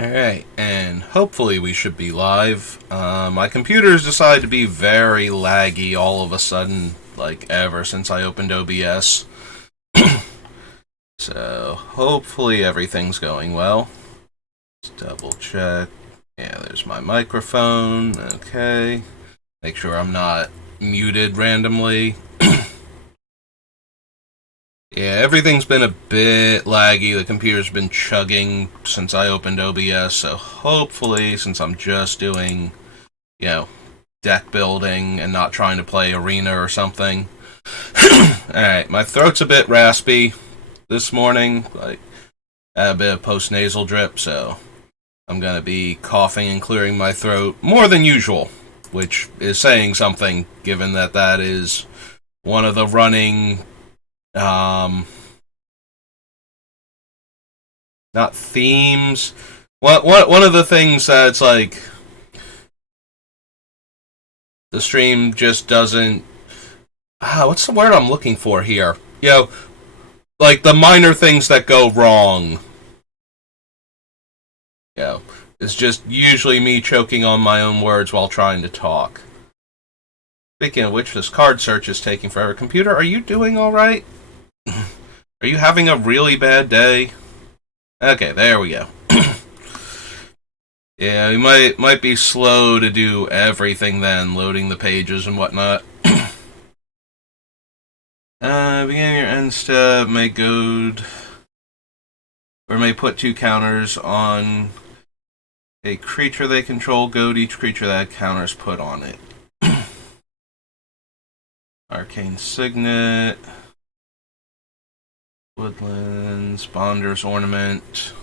Alright, and hopefully we should be live. My computer's decided to be very laggy all of a sudden, like ever since I opened OBS. So, hopefully everything's going well. Let's double check. Yeah, there's my microphone. Okay. Make sure I'm not muted randomly. Yeah, everything's been a bit laggy. The computer's been chugging since I opened OBS, so hopefully, since I'm just doing, deck building and not trying to play Arena or something. Alright, my throat's a bit raspy this morning. Like, I had a bit of post-nasal drip, so I'm gonna be coughing and clearing my throat more than usual, which is saying something, given that that is one of the running not themes. One of the things that's like the stream just doesn't. What's the word I'm looking for here? Like the minor things that go wrong. It's just usually me choking on my own words while trying to talk. Speaking of which, this card search is taking forever. Computer, are you doing all right? Are you having a really bad day? Okay, there we go. Yeah, we might be slow to do everything then, loading the pages and whatnot. Beginning your end step may goad or may put 2 counters on a creature they control. Goad each creature that counters put on it. Arcane Signet. Woodlands, Bonder's Ornament.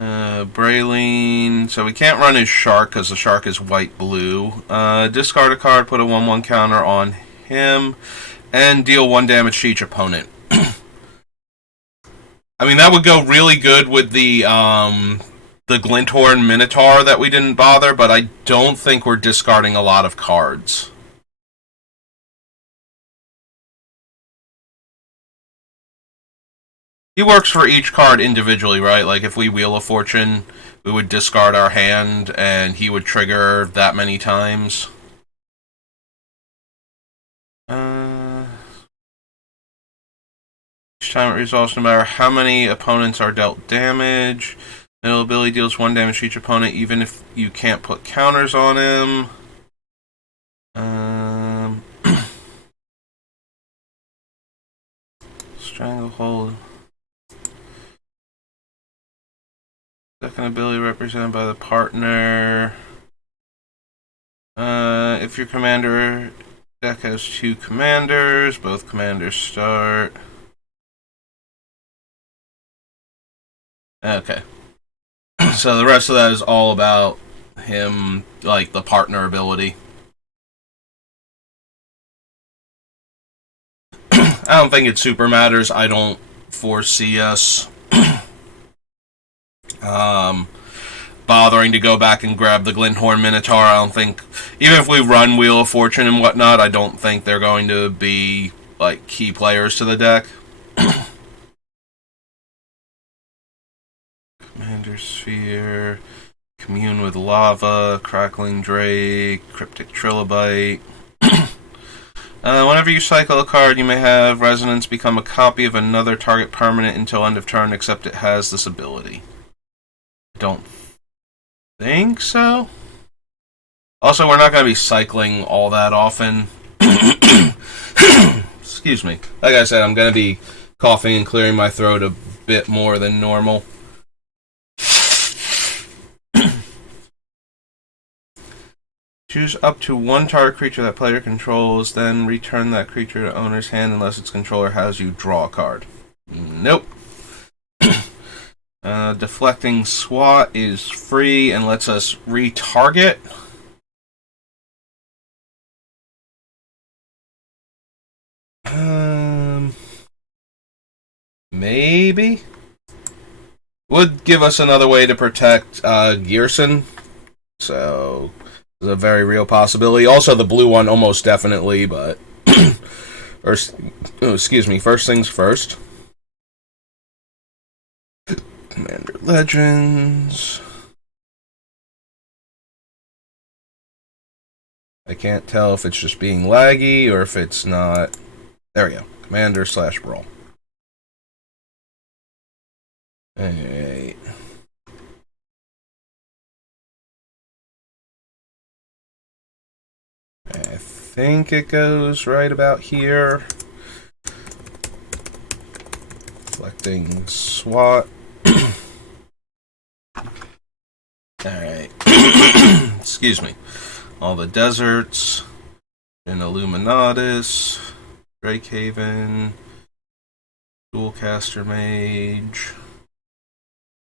Braylene. So we can't run his Shark because the Shark is white-blue. Discard a card, put a 1/1 counter on him, and deal 1 damage to each opponent. I mean, that would go really good with the Glinthorn Minotaur that we didn't bother, but I don't think we're discarding a lot of cards. He works for each card individually, right? Like, if we Wheel of Fortune, we would discard our hand, and he would trigger that many times. Each time it resolves, no matter how many opponents are dealt damage. No ability deals 1 damage to each opponent, even if you can't put counters on him. Stranglehold. Second ability represented by the partner. If your commander deck has 2 commanders, both commanders start. Okay. So the rest of that is all about him, like the partner ability. I don't think it super matters. I don't foresee us bothering to go back and grab the Glinthorn Minotaur. I don't think, even if we run Wheel of Fortune and whatnot, I don't think they're going to be like key players to the deck. Commander Sphere, Commune with Lava, Crackling Drake, Cryptic Trilobite. Whenever you cycle a card, you may have Resonance become a copy of another target permanent until end of turn, except it has this ability. I don't think so. Also, we're not going to be cycling all that often. Excuse me. Like I said, I'm going to be coughing and clearing my throat a bit more than normal. Choose up to 1 target creature that player controls, then return that creature to owner's hand unless its controller has you draw a card. Nope. Deflecting SWAT is free and lets us retarget. Maybe? Would give us another way to protect Ghyrson. So, it's a very real possibility. Also, the blue one almost definitely, but... first things first. Commander Legends. I can't tell if it's just being laggy or if it's not. There we go. Commander/Brawl. Alright. I think it goes right about here. Selecting SWAT. Alright. Excuse me. All the deserts. In Illuminatus. Drakehaven. Dualcaster Mage.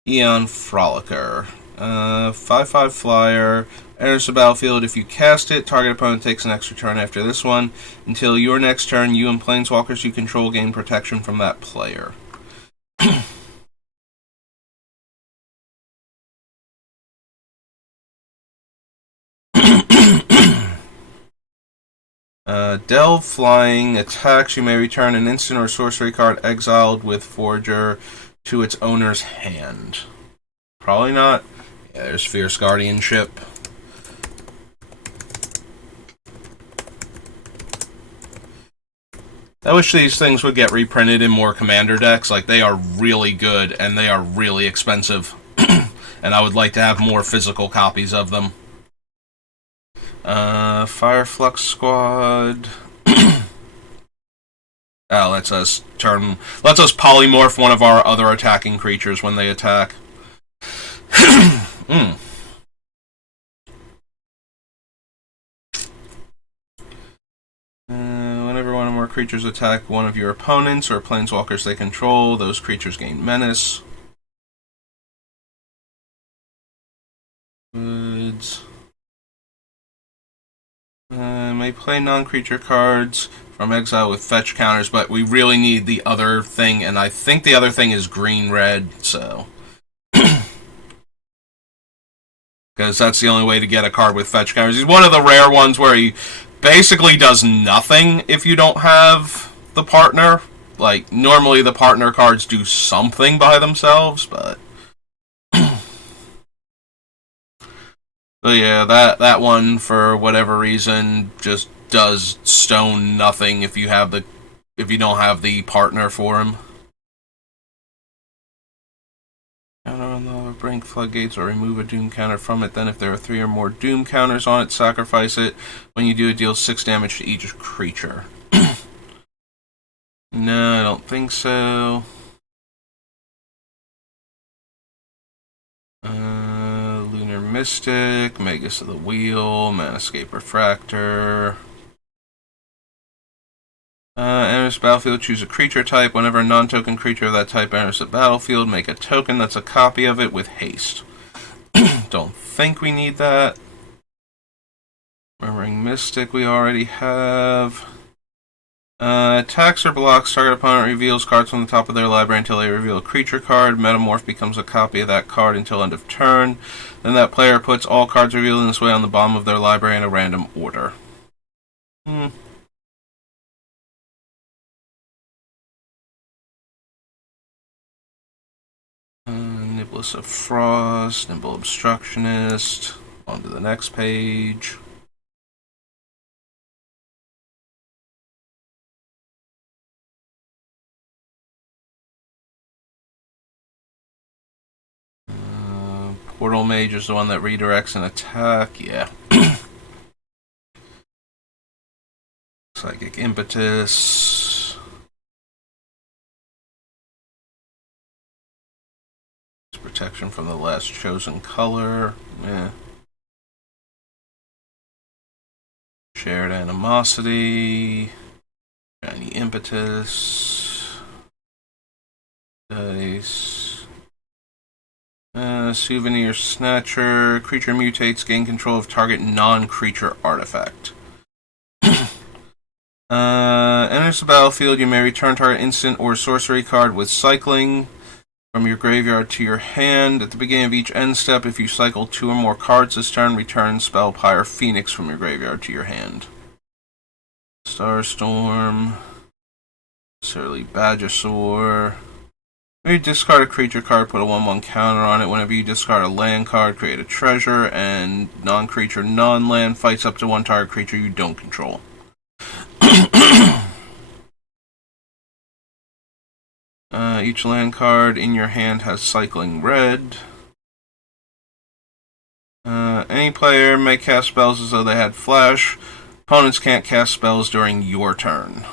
Eon Frolicker. 5/5 flyer. Enters the battlefield. If you cast it, target opponent takes an extra turn after this one. Until your next turn, you and planeswalkers you control gain protection from that player. Delve flying attacks. You may return an instant or sorcery card exiled with Forger to its owner's hand. Probably not. Yeah, there's Fierce Guardianship. I wish these things would get reprinted in more commander decks. Like, they are really good and they are really expensive. And I would like to have more physical copies of them. Fireflux Squad. Lets us polymorph one of our other attacking creatures when they attack. Whenever one or more creatures attack one of your opponents or planeswalkers they control, those creatures gain menace. Goods. May play non-creature cards from exile with fetch counters, but we really need the other thing, and I think the other thing is green-red, so... Because that's the only way to get a card with fetch counters. He's one of the rare ones where he basically does nothing if you don't have the partner. Like, normally the partner cards do something by themselves, but... But yeah, that one, for whatever reason, just does stone nothing if you don't have the partner for him. Counter on the brink floodgates or remove a doom counter from it. Then if there are 3 or more doom counters on it, sacrifice it. When you do, it deals 6 damage to each creature. No, I don't think so. Lunar Mystic, Magus of the Wheel, Manascape Refractor. Enters the battlefield, choose a creature type. Whenever a non-token creature of that type enters the battlefield, make a token that's a copy of it with haste. Don't think we need that. Murmuring Mystic we already have. Attacks or blocks, target opponent reveals cards from the top of their library until they reveal a creature card. Metamorph becomes a copy of that card until end of turn. Then that player puts all cards revealed in this way on the bottom of their library in a random order. Niblis of Frost, Nimble Obstructionist. On to the next page. Portal Mage is the one that redirects an attack. Yeah. Psychic Impetus. Protection from the last chosen color. Yeah. Shared Animosity. Shiny Impetus. Dice. Souvenir Snatcher. Creature mutates, gain control of target non-creature artifact. Enters the battlefield, you may return target instant or sorcery card with cycling from your graveyard to your hand. At the beginning of each end step, if you cycle 2 or more cards this turn, return Spellpire Phoenix from your graveyard to your hand. Starstorm. Surly Badgersaur. When you discard a creature card, put a 1/1 counter on it. Whenever you discard a land card, create a treasure, and non-creature, non-land fights up to one target creature you don't control. Each land card in your hand has cycling red. Any player may cast spells as though they had flash. Opponents can't cast spells during your turn.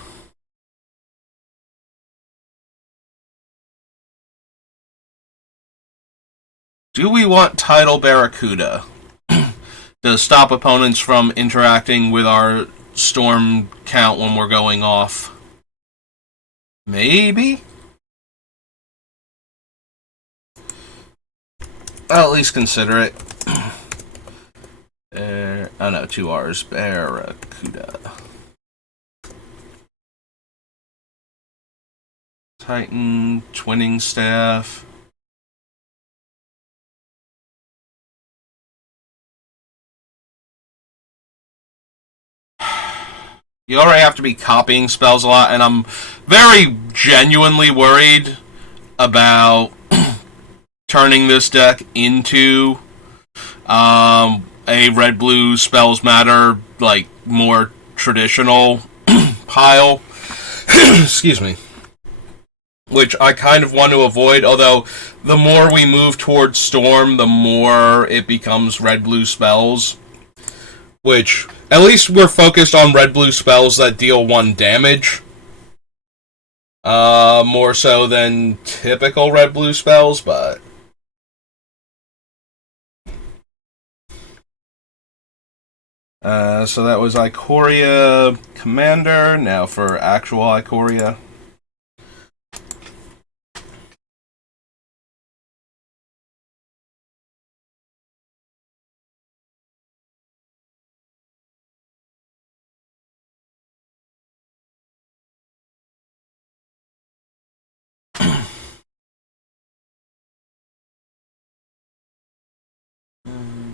Do we want Tidal Barracuda to stop opponents from interacting with our storm count when we're going off? Maybe? I'll at least consider it. Oh no, 2 R's. Barracuda. Titan, Twinning Staff. You already have to be copying spells a lot, and I'm very genuinely worried about turning this deck into a red-blue spells matter, like, more traditional pile. Excuse me. Which I kind of want to avoid, although the more we move towards Storm, the more it becomes red-blue spells. Which, at least we're focused on red-blue spells that deal 1 damage. More so than typical red-blue spells, but... so that was Ikoria Commander. Now for actual Ikoria.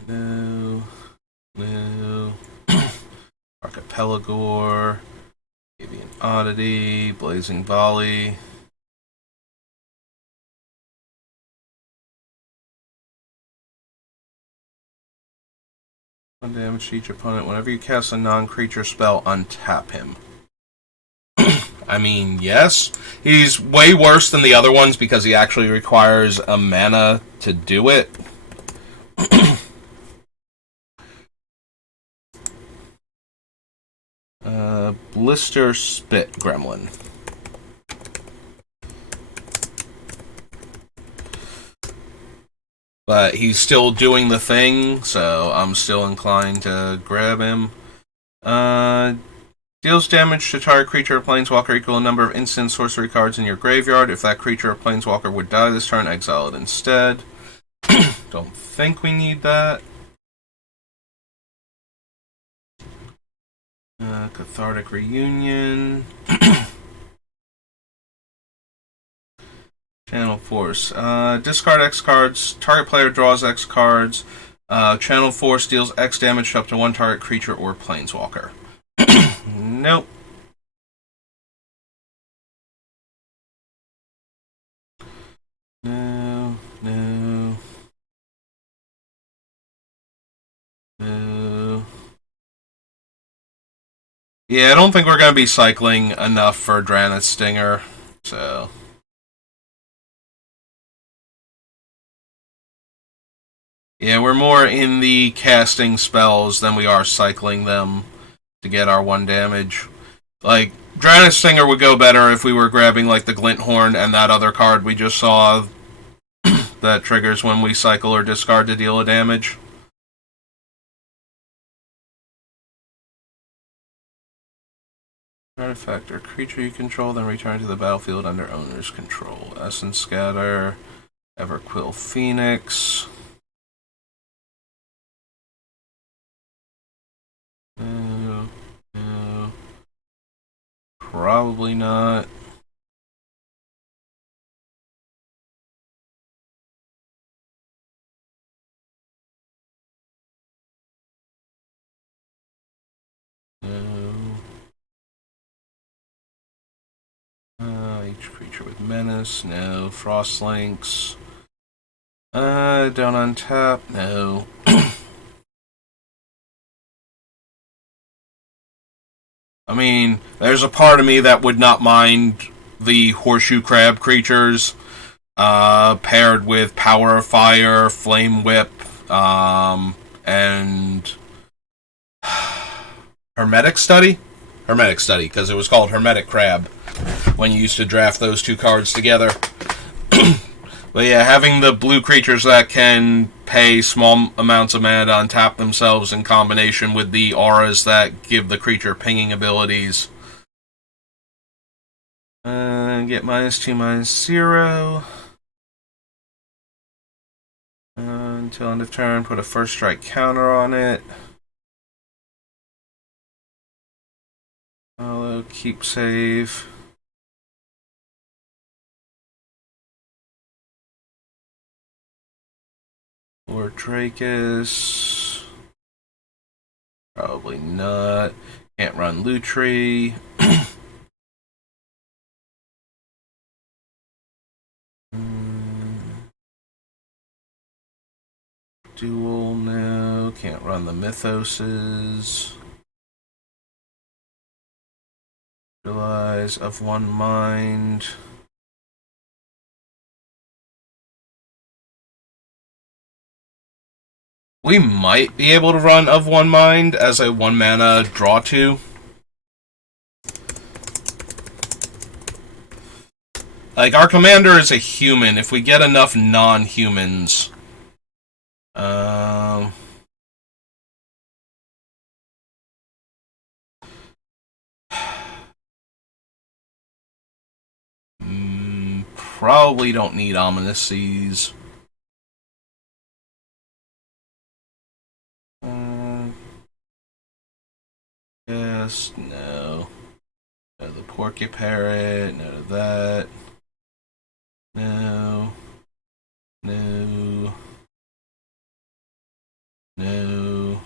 No. Archipelagore. Avian Oddity. Blazing Volley. One damage to each opponent. Whenever you cast a non-creature spell, untap him. I mean, yes. He's way worse than the other ones because he actually requires a mana to do it. Blister Spit Gremlin. But he's still doing the thing, so I'm still inclined to grab him. Deals damage to target creature or planeswalker equal to number of instant sorcery cards in your graveyard. If that creature or planeswalker would die this turn, exile it instead. Don't think we need that. Cathartic Reunion. Channel Force. Discard X cards. Target player draws X cards. Channel Force deals X damage to up to 1 target creature or planeswalker. Nope. No. No. No. Yeah, I don't think we're going to be cycling enough for Drannith Stinger, so... Yeah, we're more in the casting spells than we are cycling them to get our 1 damage. Like, Drannith Stinger would go better if we were grabbing, like, the Glint Horn and that other card we just saw that triggers when we cycle or discard to deal a damage. Artifact or creature you control, then return to the battlefield under owner's control. Essence Scatter, Everquill Phoenix. No. No. Probably not. No. Each creature with menace, no. Frostlinks. Don't untap, no. I mean, there's a part of me that would not mind the horseshoe crab creatures paired with Power of Fire, Flame Whip, and Hermetic Study? Hermetic Study, because it was called Hermetic Crab when you used to draft those two cards together. But yeah, having the blue creatures that can pay small amounts of mana to untap themselves in combination with the auras that give the creature pinging abilities. Get -2, -0. Until end of turn, put a first strike counter on it. Follow, keep save. Or Drakus. Probably not. Can't run Lutri. Duel, no. Can't run the Mythoses. Realize of one mind. We might be able to run of one mind as a 1-mana draw 2. Like, our commander is a human. If we get enough non-humans, probably don't need Ominous Seas. Yes, no. No to the Porcupine, no to that. No. No. No.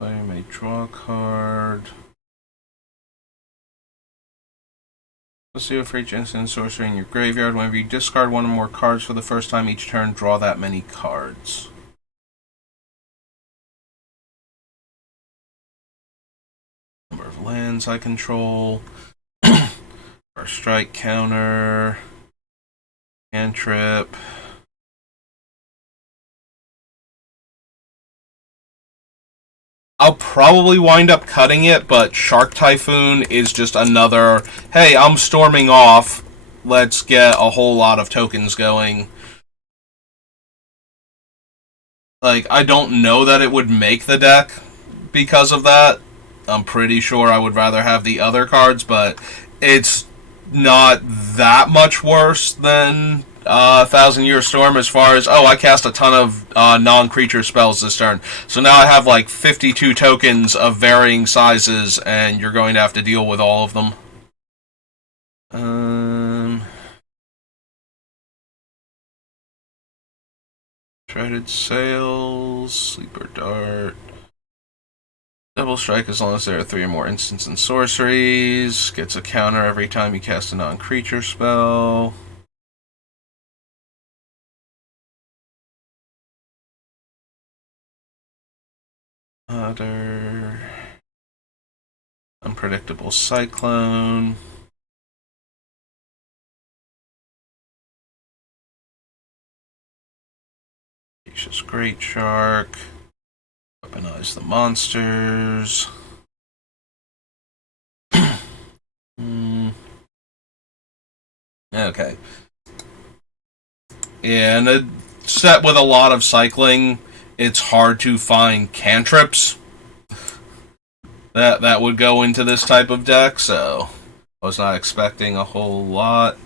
Player may draw a card. Let's see, for each instant sorcery in your graveyard, whenever you discard one or more cards for the first time each turn, draw that many cards. Number of lands I control. First strike counter. Cantrip. I'll probably wind up cutting it, but Shark Typhoon is just another, hey, I'm storming off, let's get a whole lot of tokens going. Like, I don't know that it would make the deck because of that. I'm pretty sure I would rather have the other cards, but it's not that much worse than Thousand Year Storm as far as, oh, I cast a ton of non-creature spells this turn. So now I have like 52 tokens of varying sizes, and you're going to have to deal with all of them. Shredded Sails, Sleeper Dart. Double Strike as long as there are 3 or more instants and sorceries. Gets a counter every time you cast a non-creature spell. Other Unpredictable Cyclone. Vicious Great Shark. Weaponize the monsters. Okay. Yeah, and a set with a lot of cycling, it's hard to find cantrips that would go into this type of deck, so I was not expecting a whole lot.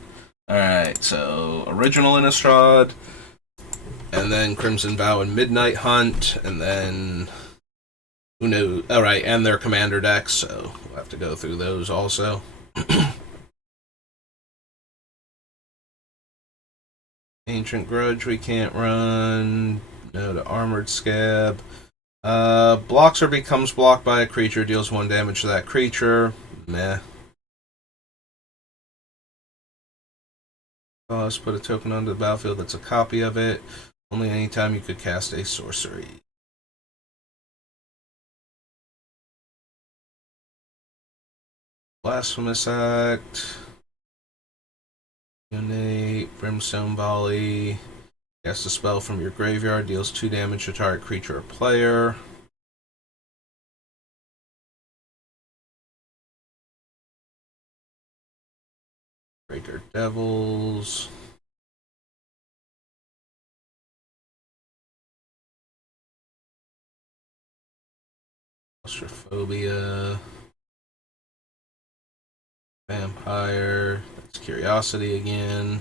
Alright, so original Innistrad, and then Crimson Vow and Midnight Hunt, and then who knows? Alright, and their commander decks, so we'll have to go through those also. Ancient Grudge we can't run. No to Armored Scab. Blocks or becomes blocked by a creature, deals 1 damage to that creature. Nah. Let's put a token onto the battlefield that's a copy of it. Only anytime you could cast a sorcery. Blasphemous Act. Unite. Brimstone Volley. Cast a spell from your graveyard. Deals 2 damage to target creature or player. Breaker Devils. Claustrophobia. Vampire. That's Curiosity again.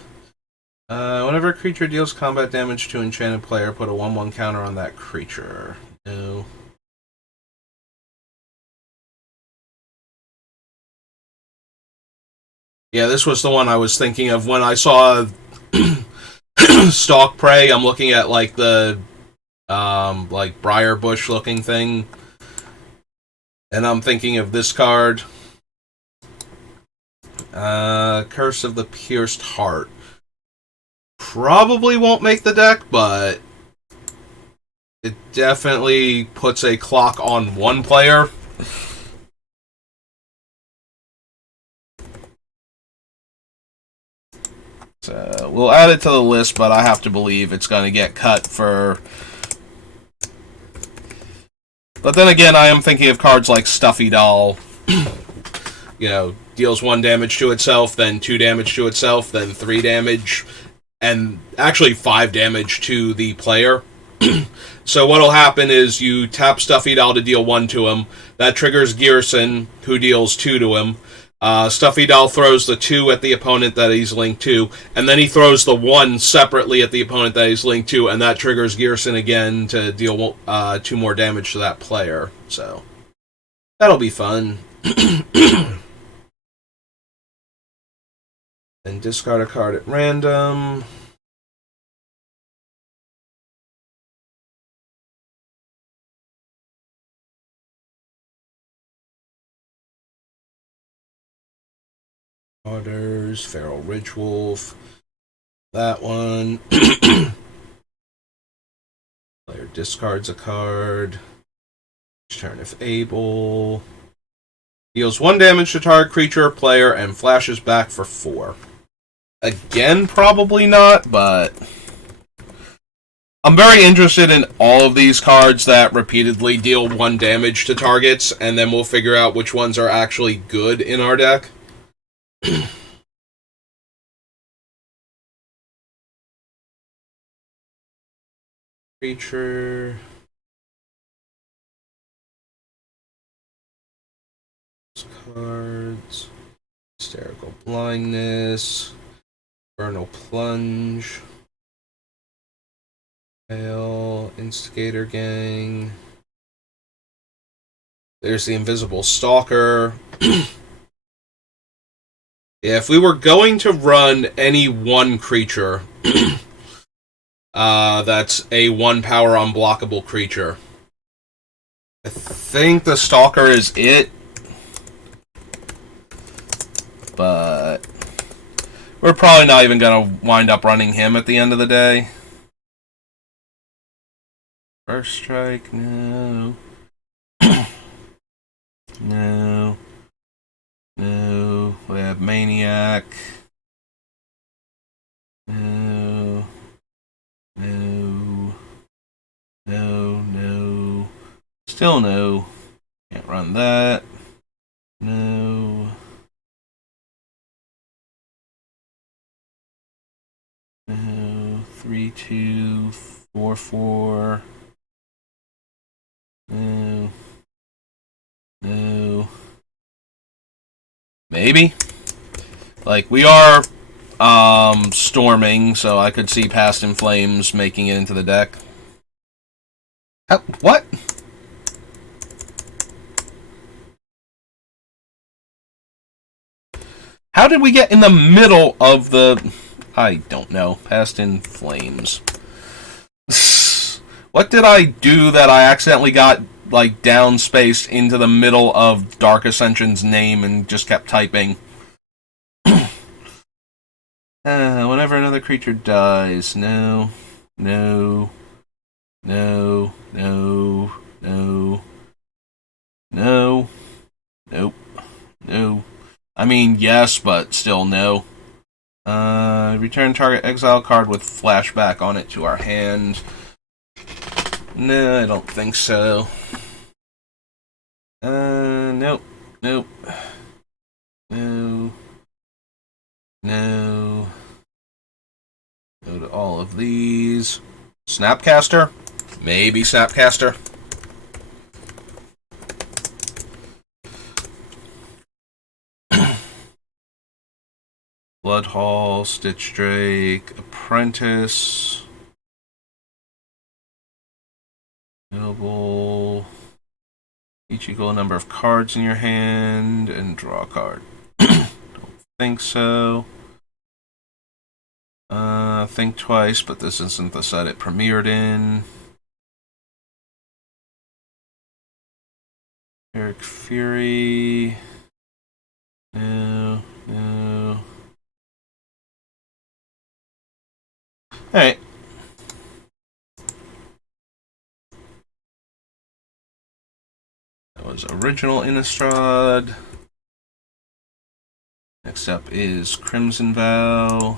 Whenever a creature deals combat damage to an enchanted player, put a 1/1 counter on that creature. No. Yeah, this was the one I was thinking of when I saw Stalk Prey. I'm looking at like the like briar bush looking thing, and I'm thinking of this card. Curse of the Pierced Heart. Probably won't make the deck, but it definitely puts a clock on one player. So we'll add it to the list, but I have to believe it's going to get cut for... But then again, I am thinking of cards like Stuffy Doll. You know, deals 1 damage to itself, then 2 damage to itself, then 3 damage, and actually 5 damage to the player. So what'll happen is you tap Stuffy Doll to deal 1 to him. That triggers Ghyrson, who deals 2 to him. Stuffy Doll throws the 2 at the opponent that he's linked to, and then he throws the 1 separately at the opponent that he's linked to, and that triggers Ghyrson again to deal 2 more damage to that player. So that'll be fun. And discard a card at random. Orders, Feral Ridgewolf. That one. Player discards a card. Each turn if able. Deals 1 damage to target creature or player and flashes back for 4. Again, probably not, but I'm very interested in all of these cards that repeatedly deal 1 damage to targets, and then we'll figure out which ones are actually good in our deck. Creature. Cards. Hysterical Blindness. Vernal Plunge. Fail. Instigator Gang. There's the Invisible Stalker. Yeah, if we were going to run any one creature, that's a 1 power unblockable creature, I think the Stalker is it. But we're probably not even going to wind up running him at the end of the day. First Strike, no. No. No. We have Maniac. No. No. No. No. Still no. Can't run that. No. No. 3/2. 4/4. No. No. Maybe. Like, we are storming, so I could see Past in Flames making it into the deck. What? How did we get in the middle of the... I don't know. Past in Flames. What did I do that I accidentally got like down spaced into the middle of Dark Ascension's name and just kept typing. Whenever another creature dies, no, no, no, no, no, no, nope, no. I mean, yes, but still no. Return target exile card with flashback on it to our hand. No, I don't think so. Nope, nope, no, no. Go to all of these. Snapcaster? Maybe Snapcaster. Bloodhall, Stitch Drake, Apprentice, Noble. Each equal number of cards in your hand, and draw a card. Don't think so. Think twice, but this isn't the set it premiered in. Eric Fury. No, no. Alright. That was original Innistrad. Next up is Crimson Vow.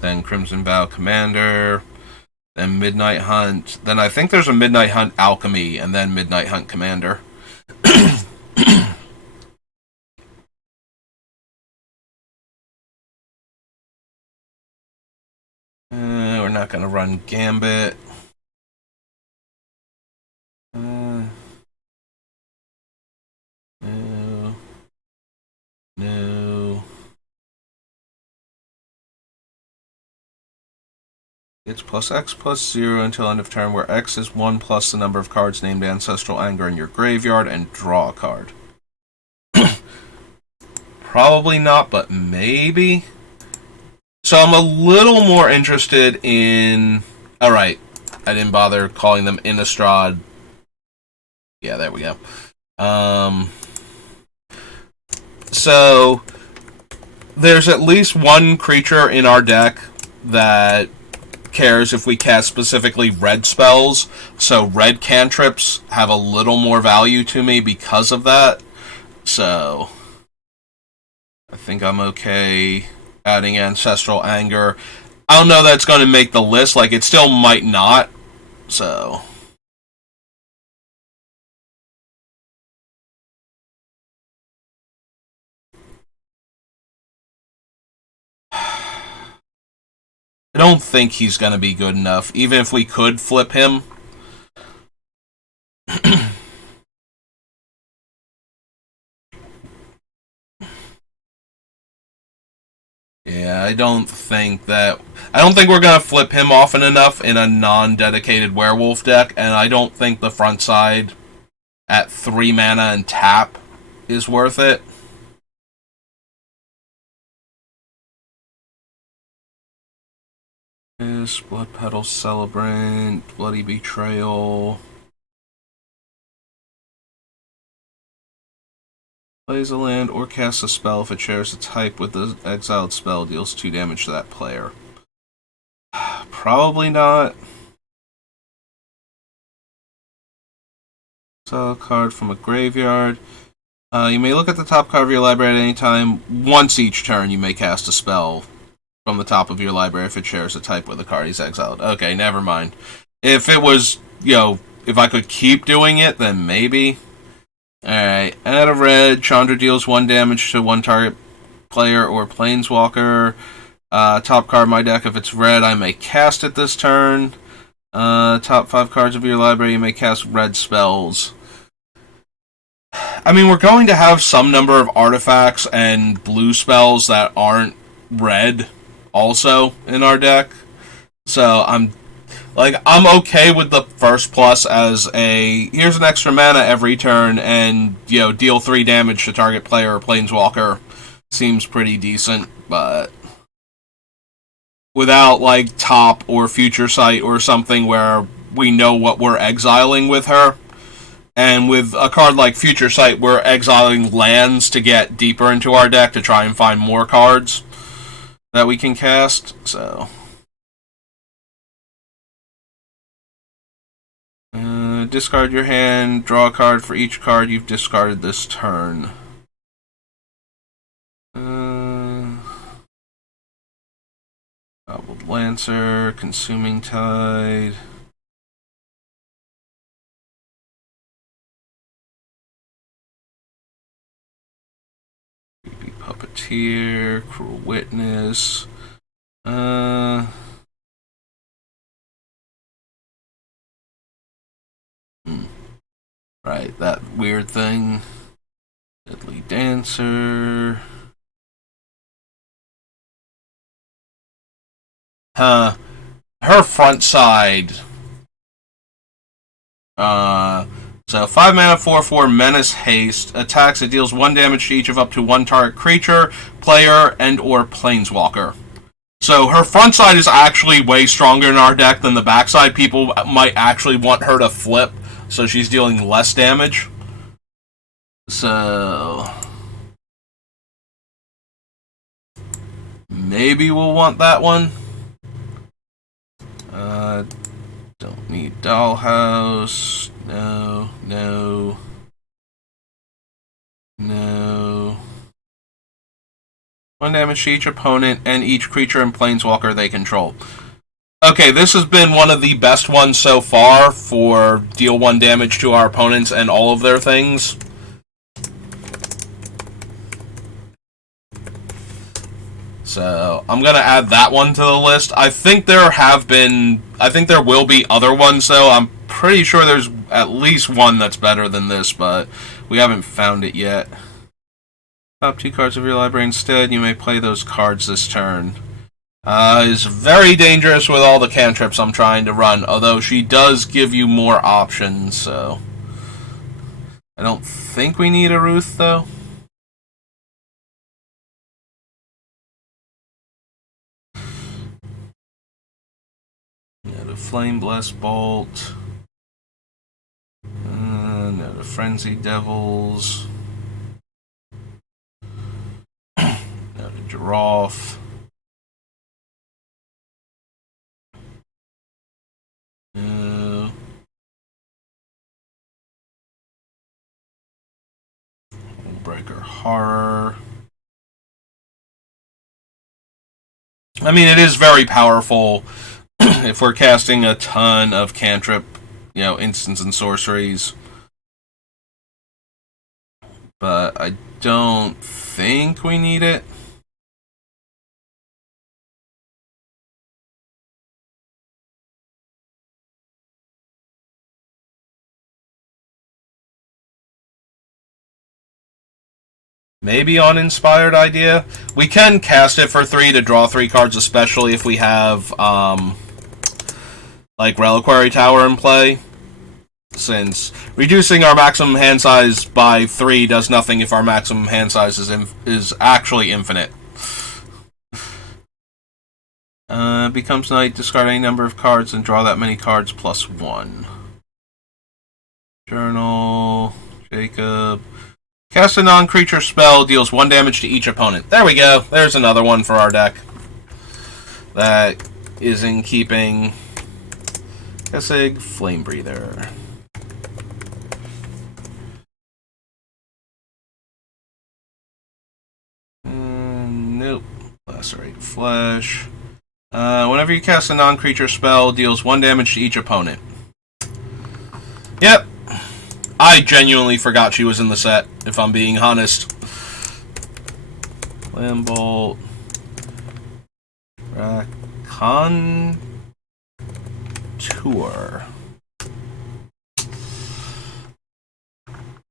Then Crimson Vow Commander. Then Midnight Hunt. Then I think there's a Midnight Hunt Alchemy, and then Midnight Hunt Commander. We're not going to run Gambit. No. No. It's plus X plus 0 until end of turn, where X is 1 plus the number of cards named Ancestral Anger in your graveyard, and draw a card. Probably not, but maybe. So I'm a little more interested in... Alright, I didn't bother calling them Innistrad. Yeah, there we go. So there's at least one creature in our deck that cares if we cast specifically red spells, so red cantrips have a little more value to me because of that. So I think I'm okay adding Ancestral Anger. I don't know that's going to make the list, like it still might not, so... I don't think he's going to be good enough, even if we could flip him. Yeah, I don't think we're going to flip him often enough in a non-dedicated werewolf deck, and I don't think the front side at 3 mana and tap is worth it. Is Blood Petal Celebrant, Bloody Betrayal. Plays a land or casts a spell if it shares a type with the exiled spell, deals 2 damage to that player. Probably not. Exile a card from a graveyard. You may look at the top card of your library at any time. Once each turn, you may cast a spell from the top of your library if it shares a type with the card he's exiled. Okay, never mind. If it was, if I could keep doing it, then maybe. Alright, add a red. Chandra deals 1 damage to 1 target player or planeswalker. Top card of my deck, if it's red, I may cast it this turn. Top 5 cards of your library, you may cast red spells. I mean, we're going to have some number of artifacts and blue spells that aren't red also in our deck. So I'm okay with the first plus as here's an extra mana every turn and, deal 3 damage to target player or planeswalker. Seems pretty decent, but without, top or future sight or something where we know what we're exiling with her. And with a card like Future Sight, we're exiling lands to get deeper into our deck to try and find more cards that we can cast. So, discard your hand, draw a card for each card you've discarded this turn. Gobbled Lancer, Consuming Tide. Creepy Puppeteer, Cruel Witness. Right, that weird thing. Deadly Dancer. Her front side. So 5 mana, 4/4 Menace Haste. Attacks, it deals 1 damage to each of up to 1 target creature, player, and or planeswalker. So her front side is actually way stronger in our deck than the backside. People might actually want her to flip, so she's dealing less damage. So maybe we'll want that one. Don't need Dollhouse. No. 1 damage to each opponent and each creature and planeswalker they control. Okay, this has been one of the best ones so far for deal 1 damage to our opponents and all of their things. So, I'm going to add that one to the list. I think there will be other ones, though. I'm pretty sure there's at least one that's better than this, but we haven't found it yet. Top 2 cards of your library instead. You may play those cards this turn. Is very dangerous with all the cantrips I'm trying to run, although she does give you more options, so I don't think we need a Ruth, though. No, the Flame Blessed Bolt. No, the Frenzied Devils. No, the Giraffe. No. Breaker Horror. I mean, it is very powerful if we're casting a ton of cantrip, instants and sorceries. But I don't think we need it. Maybe on Inspired Idea. We can cast it for 3 to draw 3 cards, especially if we have, like Reliquary Tower in play. Since reducing our maximum hand size by 3 does nothing if our maximum hand size is actually infinite. Becomes night, discard any number of cards and draw that many cards plus 1. Journal, Jacob. Cast a non-creature spell, deals 1 damage to each opponent. There we go. There's another one for our deck. That is in keeping. Kessig, Flame Breather. Nope. Lacerate Flesh. Whenever you cast a non-creature spell, deals 1 damage to each opponent. Yep. I genuinely forgot she was in the set, if I'm being honest. Lambolt. Racontour.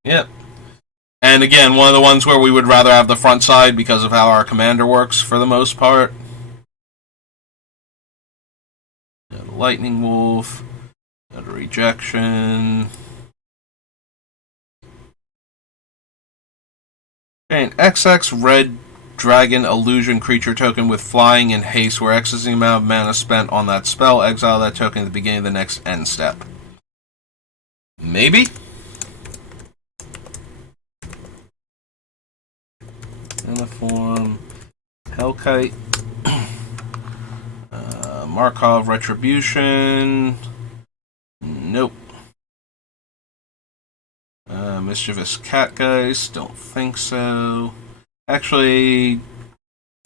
Yep. And again, one of the ones where we would rather have the front side because of how our commander works for the most part. The Lightning Wolf. Got a Rejection. Okay, an XX red dragon illusion creature token with flying and haste, where X is the amount of mana spent on that spell. Exile that token at the beginning of the next end step. Maybe? Uniform. Hellkite. Markov Retribution. Nope. Mischievous Catgeist. Don't think so. Actually,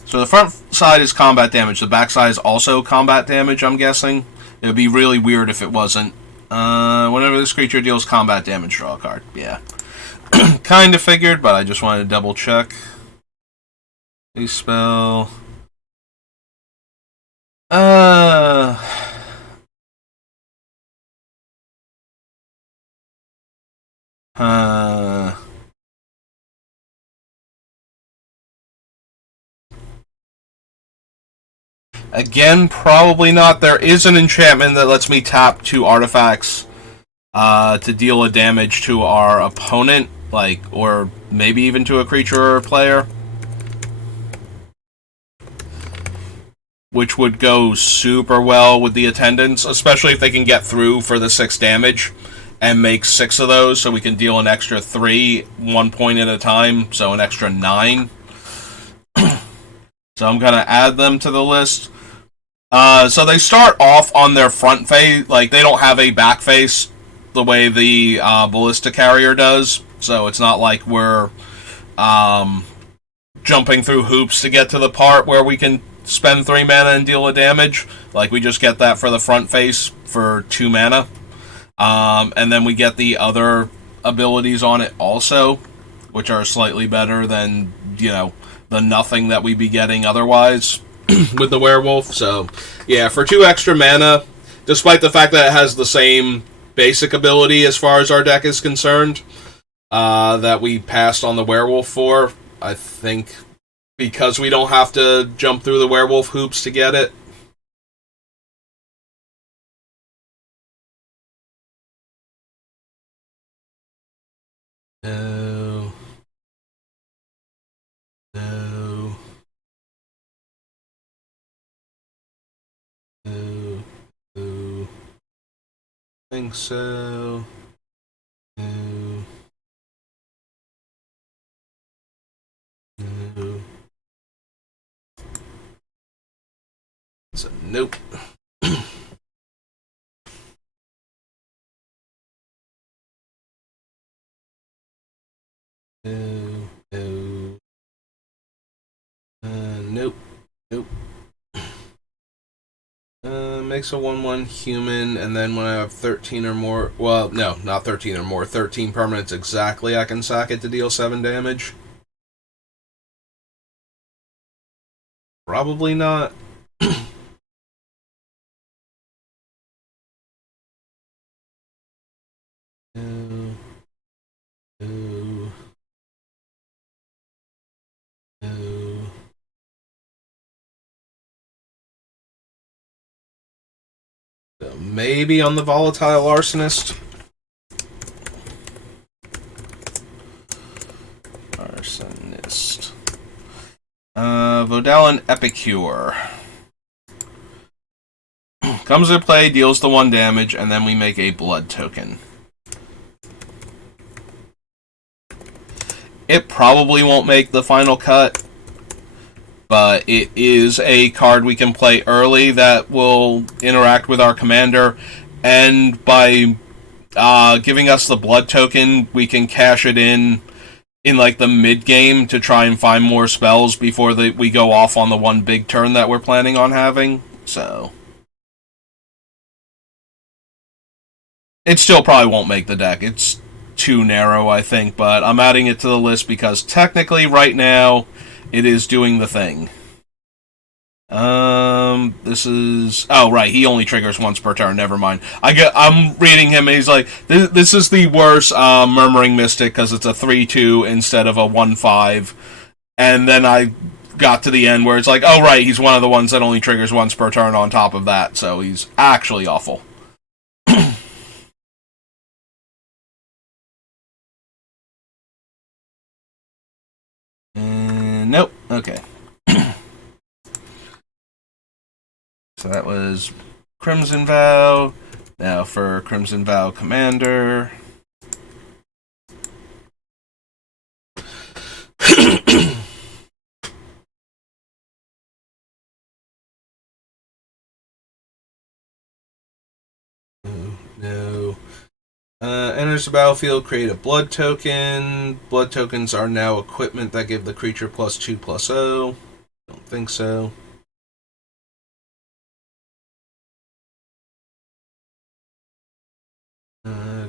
so the front side is combat damage. The back side is also combat damage, I'm guessing. It would be really weird if it wasn't. Whenever this creature deals combat damage, draw a card. Yeah. Kind of figured, but I just wanted to double check. A spell. Again, probably not. There is an enchantment that lets me tap 2 artifacts to deal a damage to our opponent, like, or maybe even to a creature or a player, which would go super well with the attendants, especially if they can get through for the 6 damage and make 6 of those, so we can deal an extra 3, 1 point at a time, so an extra 9. So I'm gonna add them to the list. So they start off on their front face, like they don't have a back face the way the Ballista Carrier does, so it's not like we're jumping through hoops to get to the part where we can spend 3 mana and deal a damage. Like, we just get that for the front face for 2 mana. And then we get the other abilities on it also, which are slightly better than, you know, the nothing that we'd be getting otherwise with the werewolf. So, yeah, for 2 extra mana, despite the fact that it has the same basic ability as far as our deck is concerned, that we passed on the werewolf for, I think, because we don't have to jump through the werewolf hoops to get it. No. No. No. No. Think so. No. No. So, nope. No. No. Nope. Nope. Makes a 1/1 human, and then when I have 13 or more... Well, no, not 13 or more. 13 permanents exactly, I can sack it to deal 7 damage. Probably not. No. No. No. So maybe on the Volatile Arsonist. Vodalin Epicure. Comes into play, deals the 1 damage, and then we make a blood token. It probably won't make the final cut, but it is a card we can play early that will interact with our commander, and by giving us the blood token, we can cash it in like the mid game to try and find more spells before we go off on the 1 big turn that we're planning on having. So it still probably won't make the deck. It's too narrow, I think, but I'm adding it to the list because technically right now it is doing the thing. This is... Oh, right, he only triggers once per turn, never mind. I'm reading him, and he's like, this is the worst Murmuring Mystic, because it's a 3-2 instead of a 1-5. And then I got to the end where it's like, oh, right, he's one of the ones that only triggers once per turn on top of that, so he's actually awful. And Nope. Okay. So that was Crimson Vow. Now for Crimson Vow Commander. No. Enters the battlefield, create a blood token. Blood tokens are now equipment that give the creature +2/+0. Don't think so.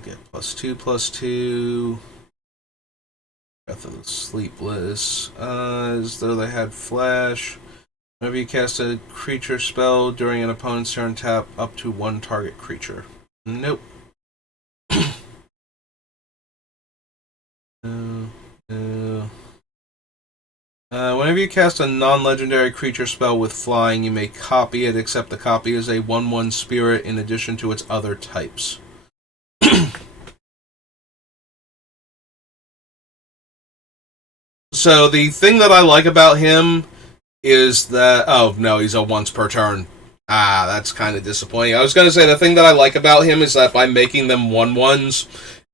Get +2/+2. Breath of the Sleepless. As though they had flash. Whenever you cast a creature spell during an opponent's turn, tap up to one target creature. Nope. No. Whenever you cast a non-legendary creature spell with flying, you may copy it, except the copy is a 1/1 spirit in addition to its other types. So the thing that I like about him is that... Oh, no, he's a once per turn. That's kind of disappointing. I was going to say, the thing that I like about him is that by making them 1/1s,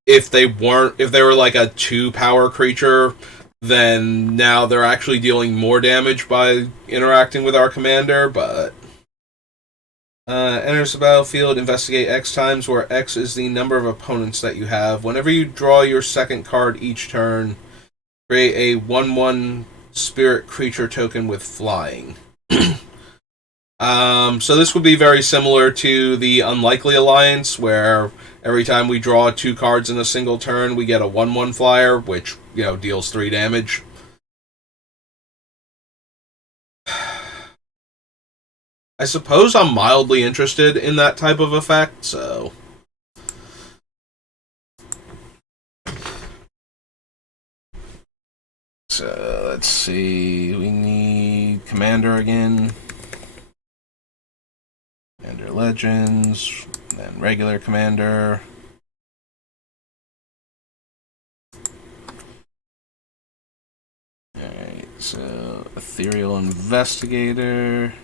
if they were like a 2-power creature, then now they're actually dealing more damage by interacting with our commander, but... enters the battlefield, investigate X times, where X is the number of opponents that you have. Whenever you draw your second card each turn, create a 1/1 spirit creature token with flying. So this would be very similar to the Unlikely Alliance, where every time we draw 2 cards in a single turn, we get a 1/1 flyer, which, deals 3 damage. I suppose I'm mildly interested in that type of effect, so... So, let's see... We need Commander again. Commander Legends, then regular Commander. Alright, so Ethereal Investigator.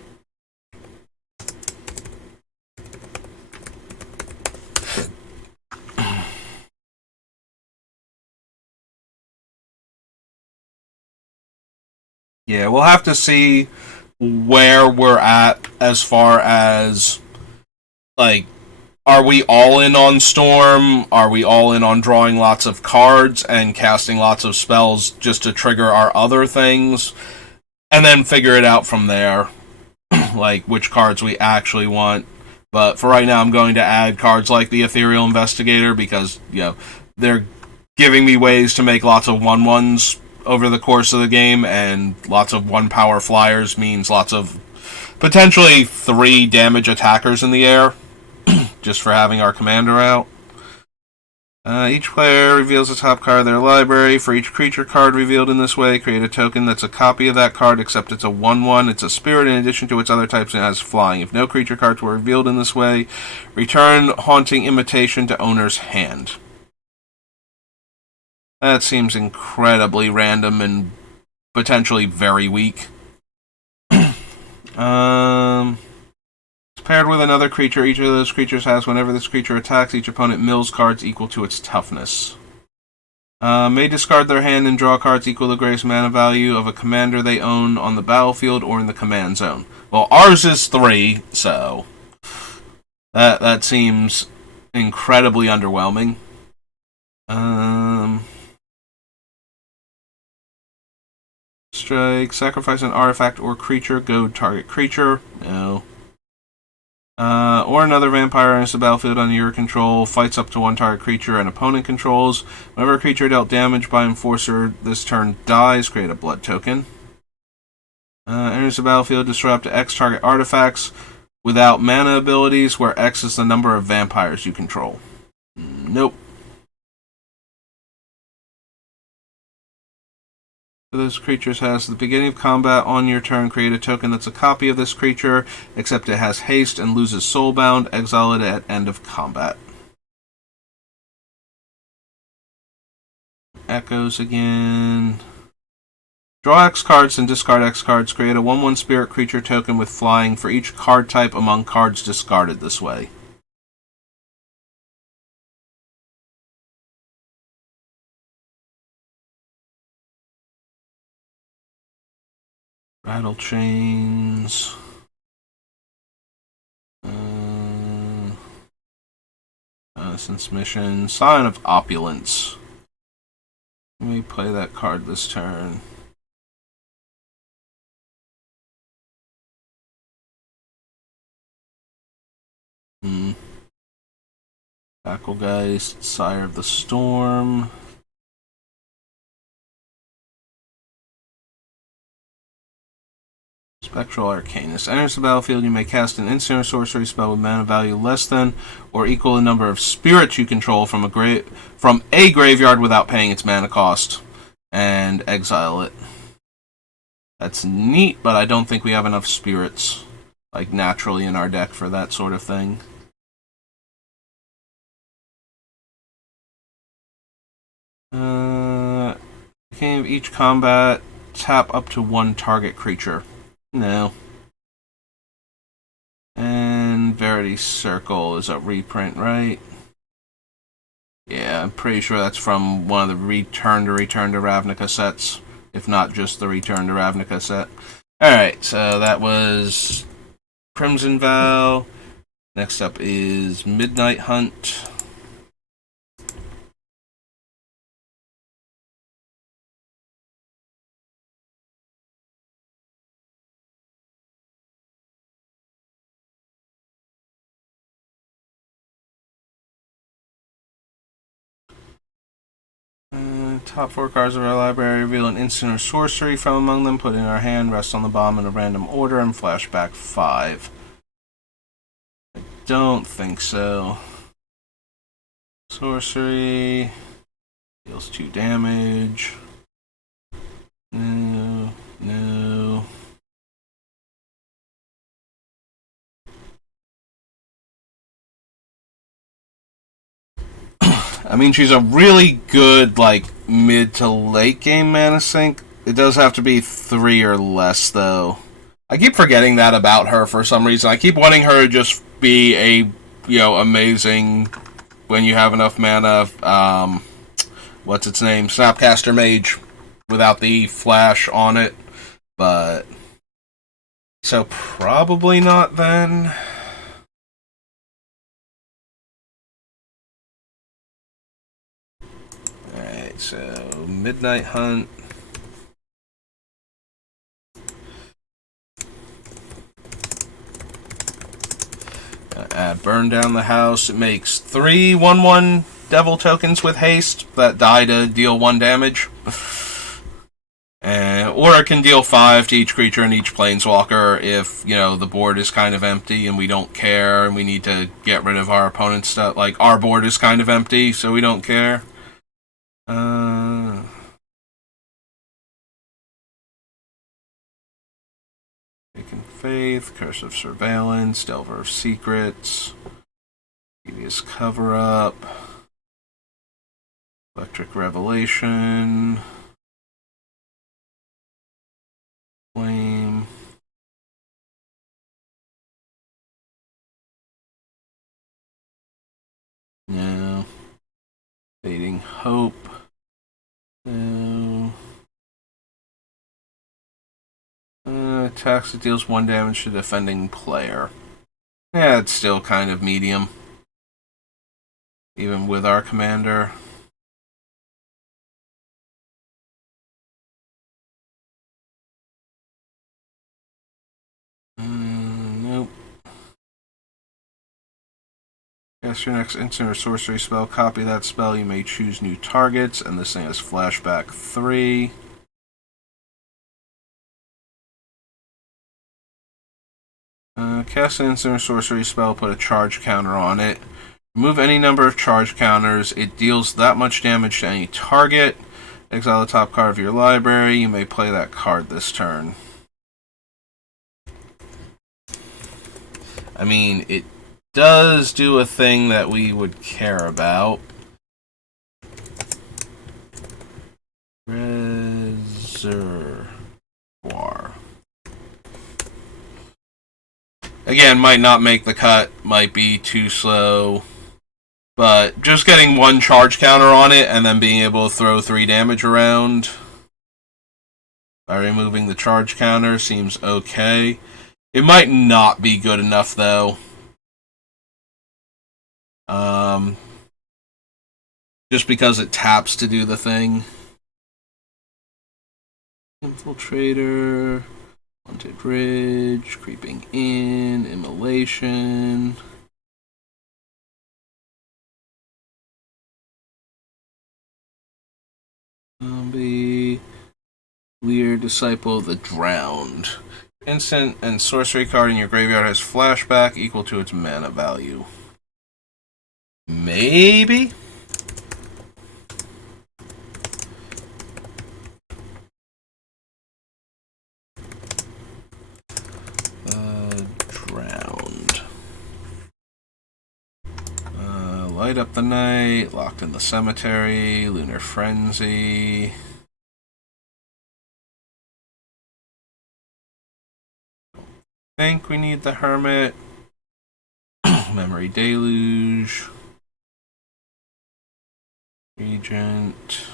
Yeah, we'll have to see where we're at as far as, like, are we all in on Storm? Are we all in on drawing lots of cards and casting lots of spells just to trigger our other things? And then figure it out from there, like, which cards we actually want. But for right now, I'm going to add cards like the Ethereal Investigator because, they're giving me ways to make lots of 1/1s over the course of the game, and lots of 1-power flyers means lots of potentially 3 damage attackers in the air, just for having our commander out. Each player reveals the top card of their library. For each creature card revealed in this way, create a token that's a copy of that card, except it's a 1/1. It's a spirit in addition to its other types and has flying. If no creature cards were revealed in this way, return Haunting Imitation to owner's hand. That seems incredibly random and potentially very weak. It's paired with another creature. Each of those creatures has, whenever this creature attacks, each opponent mills cards equal to its toughness. May discard their hand and draw cards equal to the greatest mana value of a commander they own on the battlefield or in the command zone. Well, ours is 3, so that seems incredibly underwhelming. Strike, sacrifice an artifact or creature, goad target creature. No. Or another vampire enters the battlefield under your control, fights up to 1 target creature an opponent controls. Whenever a creature dealt damage by Enforcer this turn dies, create a blood token. Enters the battlefield, disrupt X target artifacts without mana abilities, where X is the number of vampires you control. Nope. Those creatures has at the beginning of combat on your turn, create a token that's a copy of this creature, except it has haste and loses soulbound. Exile it at end of combat. Echoes again. Draw X cards and discard X cards. Create a 1/1 spirit creature token with flying for each card type among cards discarded this way. Rattle Chains. Since Mission. Sign of Opulence. Let me play that card this turn. Tacklegeist, Sire of the Storm. Spectral Arcanist. Enters the battlefield, you may cast an instant or sorcery spell with mana value less than or equal the number of spirits you control from a graveyard without paying its mana cost, and exile it. That's neat, but I don't think we have enough spirits, like, naturally in our deck for that sort of thing. Beginning of each combat, tap up to 1 target creature. No. And Verity Circle is a reprint, right? Yeah, I'm pretty sure that's from one of the Return to Ravnica sets, if not just the Return to Ravnica set. Alright, so that was Crimson Vow. Next up is Midnight Hunt. Top 4 cards of our library, reveal an instant or sorcery from among them, put in our hand, rest on the bottom in a random order, and flashback 5. I don't think so. Sorcery deals 2 damage. No. I mean, she's a really good, like, mid to late game mana sink. It does have to be 3 or less, though. I keep forgetting that about her for some reason. I keep wanting her to just be a, amazing, when you have enough mana, what's its name? Snapcaster Mage, without the flash on it. But, so probably not then. So, Midnight Hunt. Add Burn Down the House. It makes 3 1/1 Devil tokens with haste that die to deal 1 damage. Or it can deal 5 to each creature and each planeswalker if, the board is kind of empty and we don't care and we need to get rid of our opponent's stuff. Like, our board is kind of empty, so we don't care. Taken Faith, Curse of Surveillance, Delver of Secrets, Devious Cover-Up, Electric Revelation, Flame, no, Fading Hope, no. Attacks that deals 1 damage to defending player. Yeah, it's still kind of medium. Even with our commander. Nope. Cast your next instant or sorcery spell. Copy that spell. You may choose new targets. And this thing has flashback 3. Cast an instant or sorcery spell, put a charge counter on it. Remove any number of charge counters. It deals that much damage to any target. Exile the top card of your library. You may play that card this turn. I mean, it does do a thing that we would care about. Reserve. Again, might not make the cut, might be too slow. But just getting one charge counter on it and then being able to throw 3 damage around by removing the charge counter seems okay. It might not be good enough, though. Just because it taps to do the thing. Infiltrator, Haunted Ridge, Creeping In, Immolation. Zombie. Weird Disciple of the Drowned. Instant and sorcery card in your graveyard has flashback equal to its mana value. Maybe? Drowned. Light Up the Night, Locked in the Cemetery, Lunar Frenzy. Think we need the Hermit. Memory Deluge. Regent.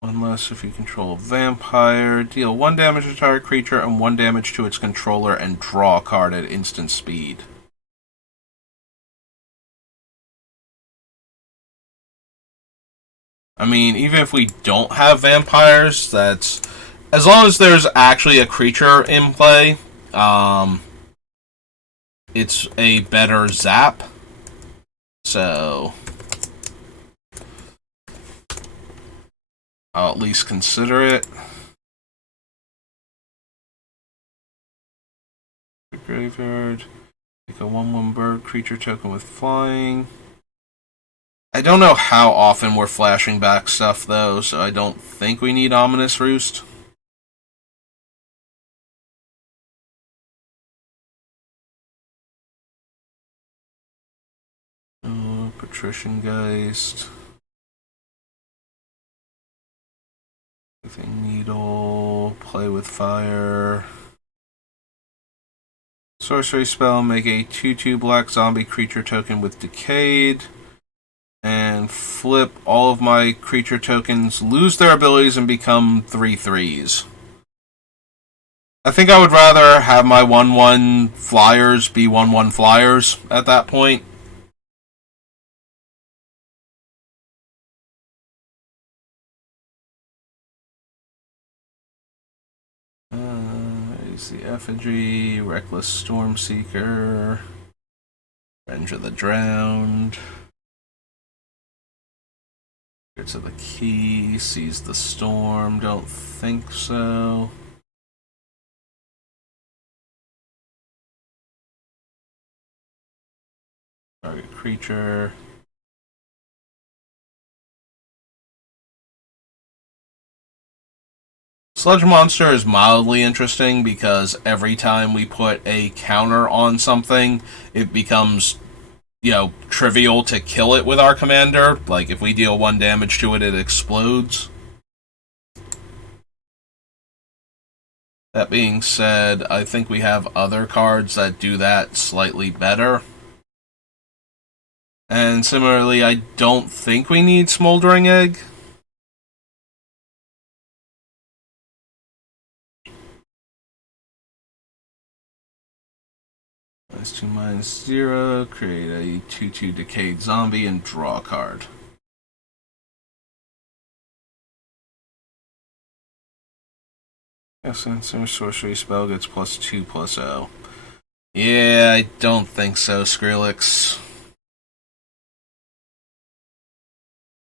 One less if you control a vampire. Deal 1 damage to target creature and 1 damage to its controller and draw a card at instant speed. I mean, even if we don't have vampires, that's... As long as there's actually a creature in play, it's a better zap. So... I'll at least consider it. Graveyard. Take a 1/1 bird creature token with flying. I don't know how often we're flashing back stuff, though, so I don't think we need Ominous Roost. Oh, Patrician Geist. Needle. Play with fire. Sorcery spell. Make a 2/2 black zombie creature token with Decayed. And flip all of my creature tokens, lose their abilities, and become 3/3s. I think I would rather have my 1/1 flyers be 1/1 flyers at that point. Is the Effigy, Reckless Stormseeker, Revenge of the Drowned. Gets to the key, Seize the Storm, don't think so. Target creature. Sludge Monster is mildly interesting because every time we put a counter on something, it becomes, trivial to kill it with our commander. Like, if we deal 1 damage to it, it explodes. That being said, I think we have other cards that do that slightly better. And similarly, I don't think we need Smoldering Egg. -2/-0, create a 2/2 Decayed Zombie and draw a card. Sensor sorcery spell gets +2/+0. Yeah, I don't think so, Skrillex.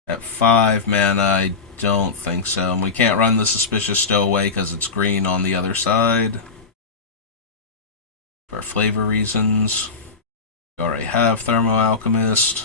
At 5 mana, I don't think so. And we can't run the Suspicious Stowaway because it's green on the other side. For flavor reasons. We already have Thermo Alchemist.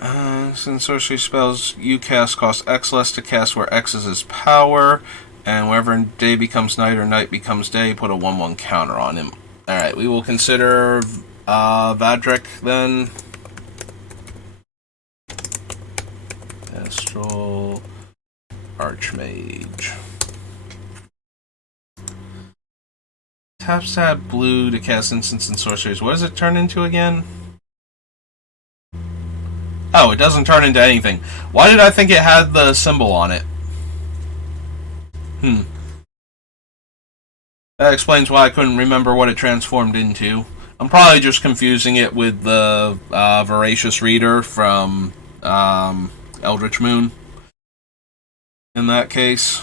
Since sorcery spells you cast cost X less to cast, where X is his power, and wherever day becomes night or night becomes day, put a 1/1 counter on him. Alright, we will consider Vadric then. Astral Archmage. Taps to add blue to cast instants and sorceries. What does it turn into again? Oh, it doesn't turn into anything. Why did I think it had the symbol on it? That explains why I couldn't remember what it transformed into. I'm probably just confusing it with the Voracious Reader from Eldritch Moon. In that case.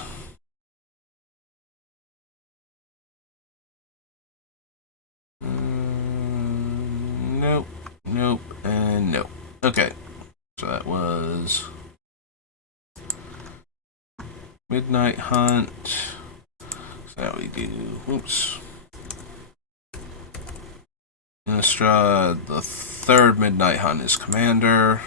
Nope, nope, and nope. Okay. So that was Midnight Hunt. So now we do. Oops. Innistrad, the third Midnight Hunt is Commander.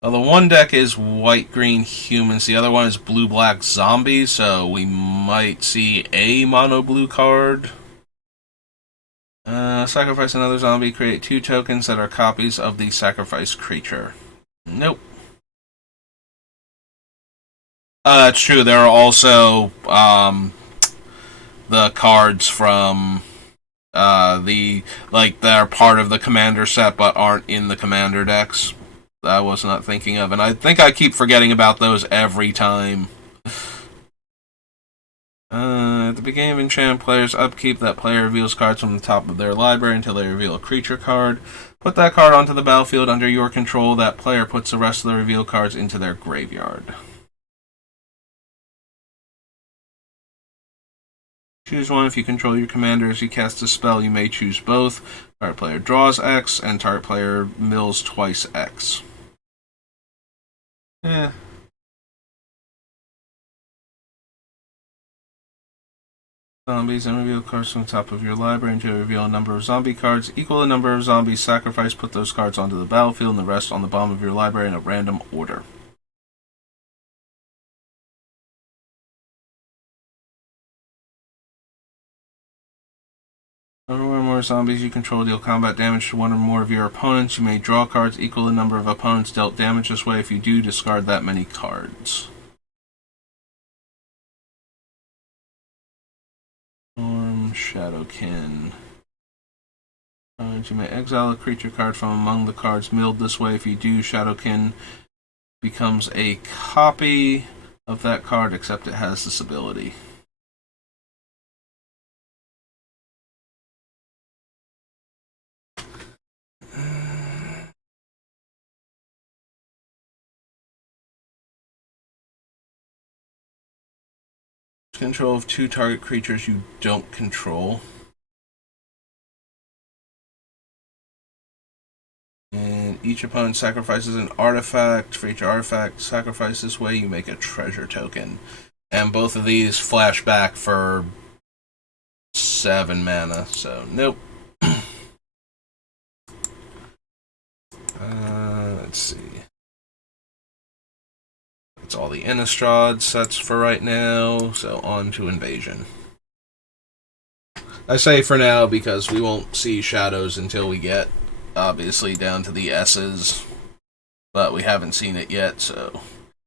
Well, the one deck is white-green humans, the other one is blue-black zombies, so we might see a mono-blue card. Sacrifice another zombie, create 2 tokens that are copies of the sacrificed creature. Nope. That's true, there are also the cards from that are part of the commander set but aren't in the commander decks. I was not thinking of, and I think I keep forgetting about those every time. At the beginning of enchant player's upkeep, that player reveals cards from the top of their library until they reveal a creature card. Put that card onto the battlefield under your control. That player puts the rest of the revealed cards into their graveyard. Choose one if you control your commander. As you cast a spell, you may choose both. Target player draws X, and target player mills twice X. Eh. Zombies and reveal cards from the top of your library until you reveal a number of zombie cards equal the number of zombies sacrificed. Put those cards onto the battlefield and the rest on the bottom of your library in a random order. Over one or more zombies you control deal combat damage to one or more of your opponents. You may draw cards equal the number of opponents dealt damage this way. If you do, discard that many cards. Storm, Shadowkin. You may exile a creature card from among the cards milled this way. If you do, Shadowkin becomes a copy of that card, except it has this ability. Control of 2 target creatures you don't control. And each opponent sacrifices an artifact. For each artifact sacrificed this way, you make a treasure token. And both of these flash back for 7 mana, so nope. Let's see. That's all the Innistrad sets for right now, so on to Invasion. I say for now because we won't see shadows until we get, obviously, down to the S's. But we haven't seen it yet, so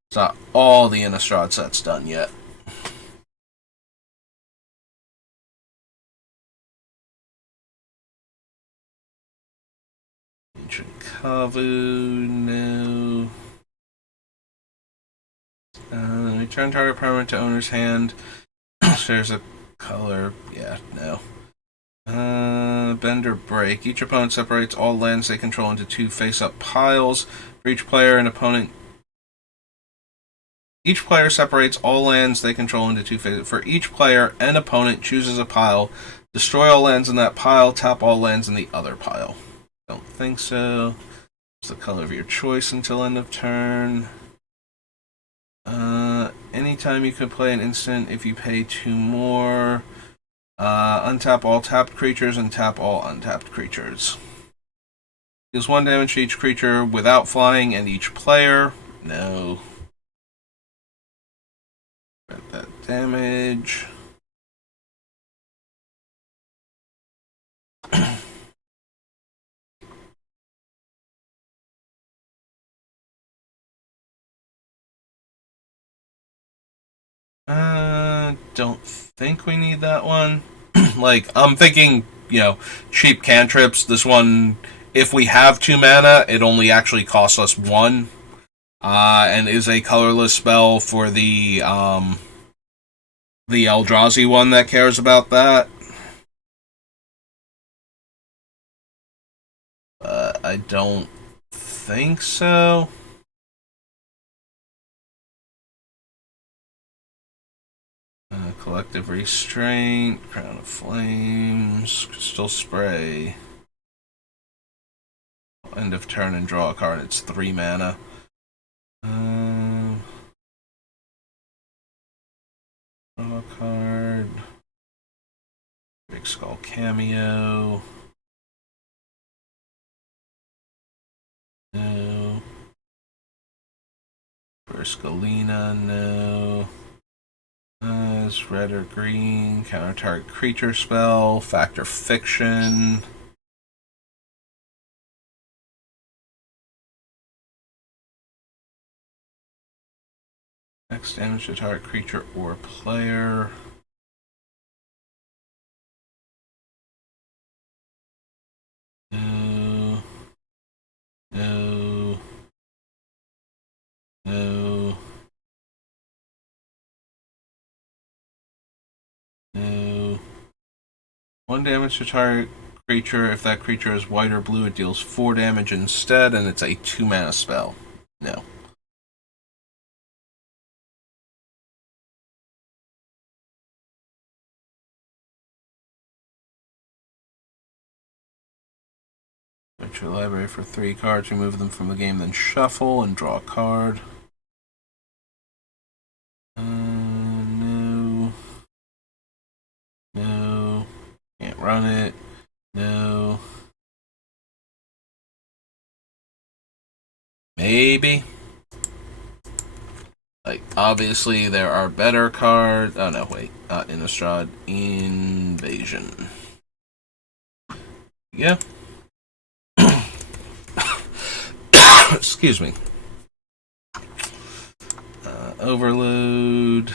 it's not all the Innistrad sets done yet. Ancient Kavu, no. Return target permanent to owner's hand. Shares a color. Yeah, no. Bend or break. Each opponent separates all lands they control into 2 face-up piles. For each player, an opponent. Each player separates all lands they control into 2 face-up. For each player, an opponent chooses a pile. Destroy all lands in that pile. Tap all lands in the other pile. Don't think so. It's the color of your choice until end of turn. Anytime you could play an instant if you pay 2 more. Untap all tapped creatures and tap all untapped creatures. Deals 1 damage to each creature without flying and each player. No. Got that damage. Don't think we need that one. Like, I'm thinking, cheap cantrips. This one, if we have 2 mana, it only actually costs us 1. And is a colorless spell for the Eldrazi one that cares about that. I don't think so. Collective Restraint, Crown of Flames, Crystal Spray. End of turn and draw a card. It's 3 mana. Draw a card. Big Skull Cameo. No. First Galena, no. It's red or green. Counter target creature spell. Factor Fiction. Next damage to target creature or player. No. No. No. No. 1 damage to target creature. If that creature is white or blue, it deals 4 damage instead, and it's a 2 mana spell. No. Search your library for 3 cards, remove them from the game, then shuffle and draw a card. No. No. Can't run it. No. Maybe. Like, obviously, there are better cards. Oh, no, wait. Not Innistrad. Invasion. Yeah. Excuse me. Overload.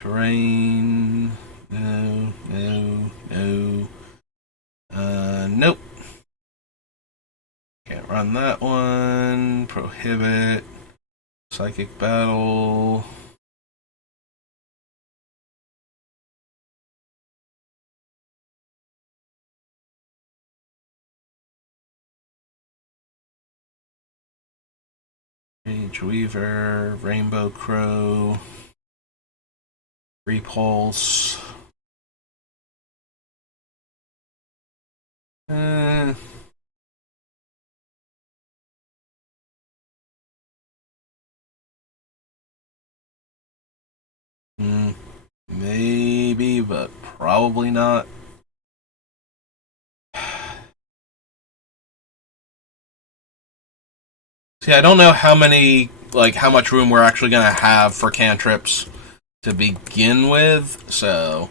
Terrain. No, no, no. Nope. Can't run that one. Prohibit. Psychic Battle. Rage Weaver. Rainbow Crow. Repulse. Eh. Maybe, but probably not. See, I don't know how much room we're actually gonna have for cantrips to begin with, so.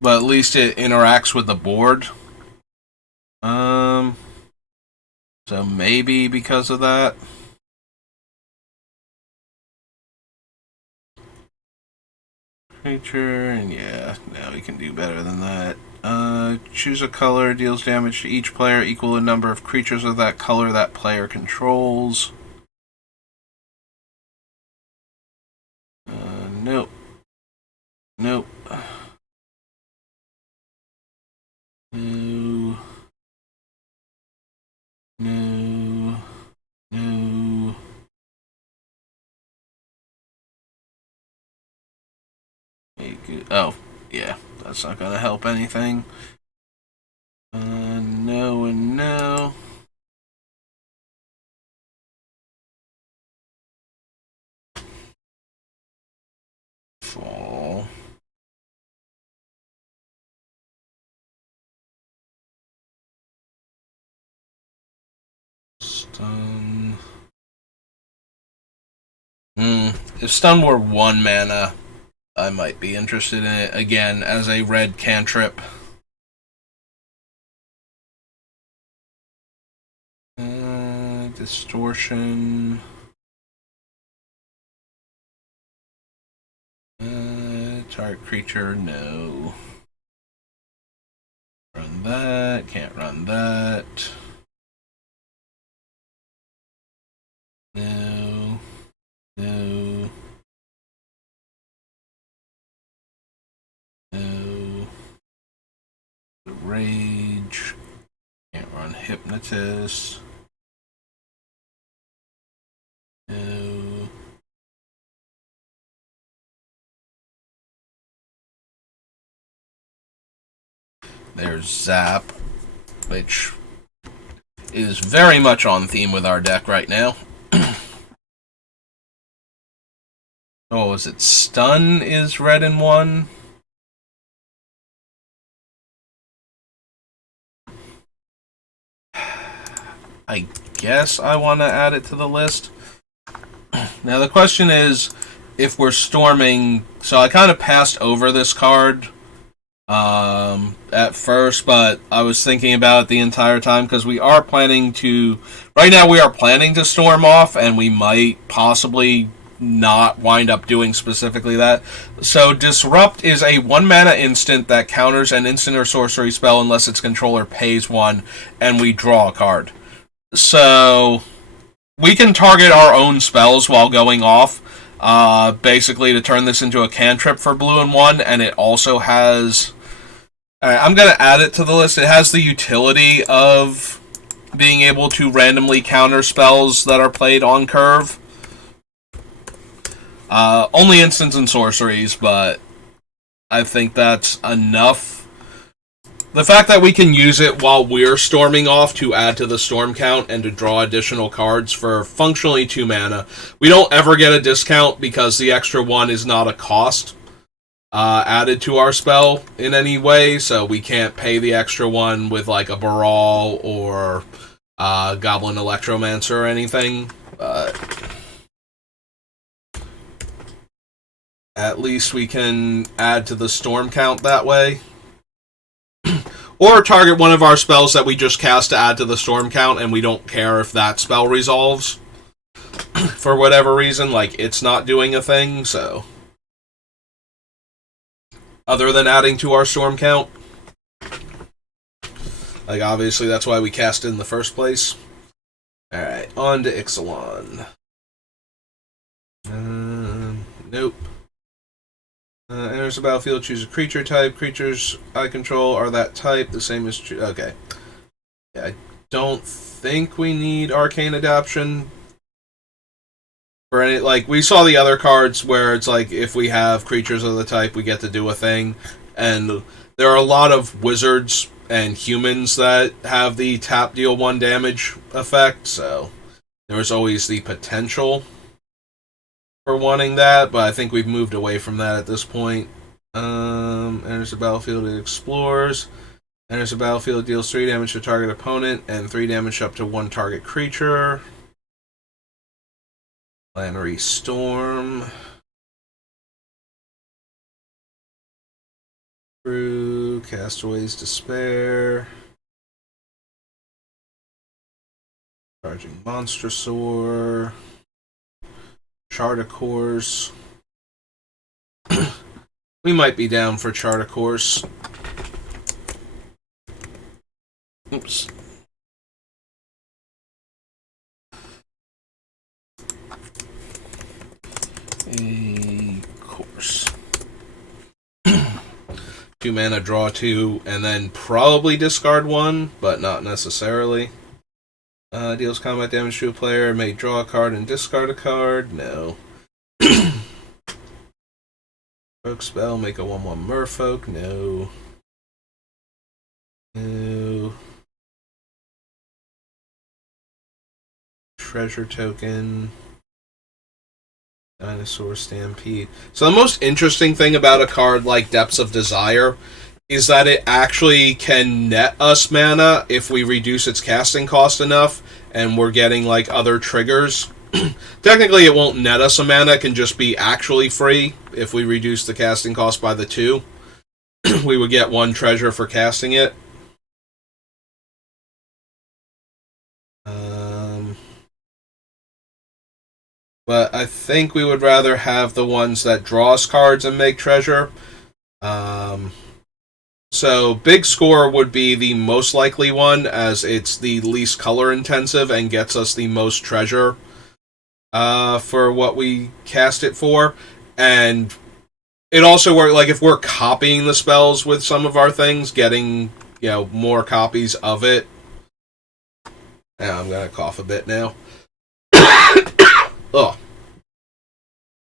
But at least it interacts with the board. Um, so maybe because of that. Creature, and yeah, no, we can do better than that. Choose a color, deals damage to each player equal to the number of creatures of that color that player controls. Nope. Nope. No. No. No. Oh, yeah, that's not gonna help anything. No and no. Fall. Stun. If stun were 1 mana, I might be interested in it again as a red cantrip. Distortion. Target creature, no. Run that, can't run that. No. No. No. The Rage. Can't run Hypnotist. No. There's Zap, which is very much on theme with our deck right now. Oh, is it Stun is red and 1? I guess I want to add it to the list. Now the question is, if we're storming... So I kind of passed over this card at first, but I was thinking about it the entire time, because we are planning to... Right now we are planning to storm off, and we might possibly not wind up doing specifically that. So Disrupt is a 1 mana instant that counters an instant or sorcery spell unless its controller pays 1, and we draw a card. So we can target our own spells while going off, basically to turn this into a cantrip for blue and 1, and it also has... Alright, I'm going to add it to the list. It has the utility of being able to randomly counter spells that are played on curve. Only instants and sorceries, but I think that's enough. The fact that we can use it while we're storming off to add to the storm count and to draw additional cards for functionally 2 mana. We don't ever get a discount because the extra 1 is not a cost added to our spell in any way, so we can't pay the extra 1 with like a Baral or Goblin Electromancer or anything. At least we can add to the storm count that way. Or target one of our spells that we just cast to add to the storm count, and we don't care if that spell resolves. For whatever reason, like, it's not doing a thing, so... Other than adding to our storm count. Like, obviously, that's why we cast it in the first place. Alright, on to Ixalan. Nope. Enters the battlefield, choose a creature type. Creatures I control are that type. The same is true. Okay. Yeah, I don't think we need Arcane Adaption. For any, like, we saw the other cards where it's like, if we have creatures of the type, we get to do a thing. And there are a lot of wizards and humans that have the tap deal 1 damage effect, so there's always the potential for wanting that, but I think we've moved away from that at this point. Enters the battlefield, it explores. Enters the battlefield, deals 3 damage to target opponent, and 3 damage up to 1 target creature. Planetary Storm. Through Castaway's Despair. Charging Monstrosaur. Chart a Course. We might be down for Chart a Course. Oops. A course. 2 mana, draw 2, and then probably discard 1, but not necessarily. Deals combat damage to a player, may draw a card and discard a card. No. Rogue spell, make a 1/1 merfolk. No. No. Treasure token. Dinosaur Stampede. So the most interesting thing about a card like Depths of Desire is that it actually can net us mana if we reduce its casting cost enough, and we're getting like other triggers. Technically, it won't net us a mana; it can just be actually free if we reduce the casting cost by the 2. We would get 1 treasure for casting it. But I think we would rather have the ones that draw us cards and make treasure. So Big Score would be the most likely one, as it's the least color intensive and gets us the most treasure for what we cast it for. And it also works, like, if we're copying the spells with some of our things, getting, more copies of it. I'm gonna cough a bit now. Ugh.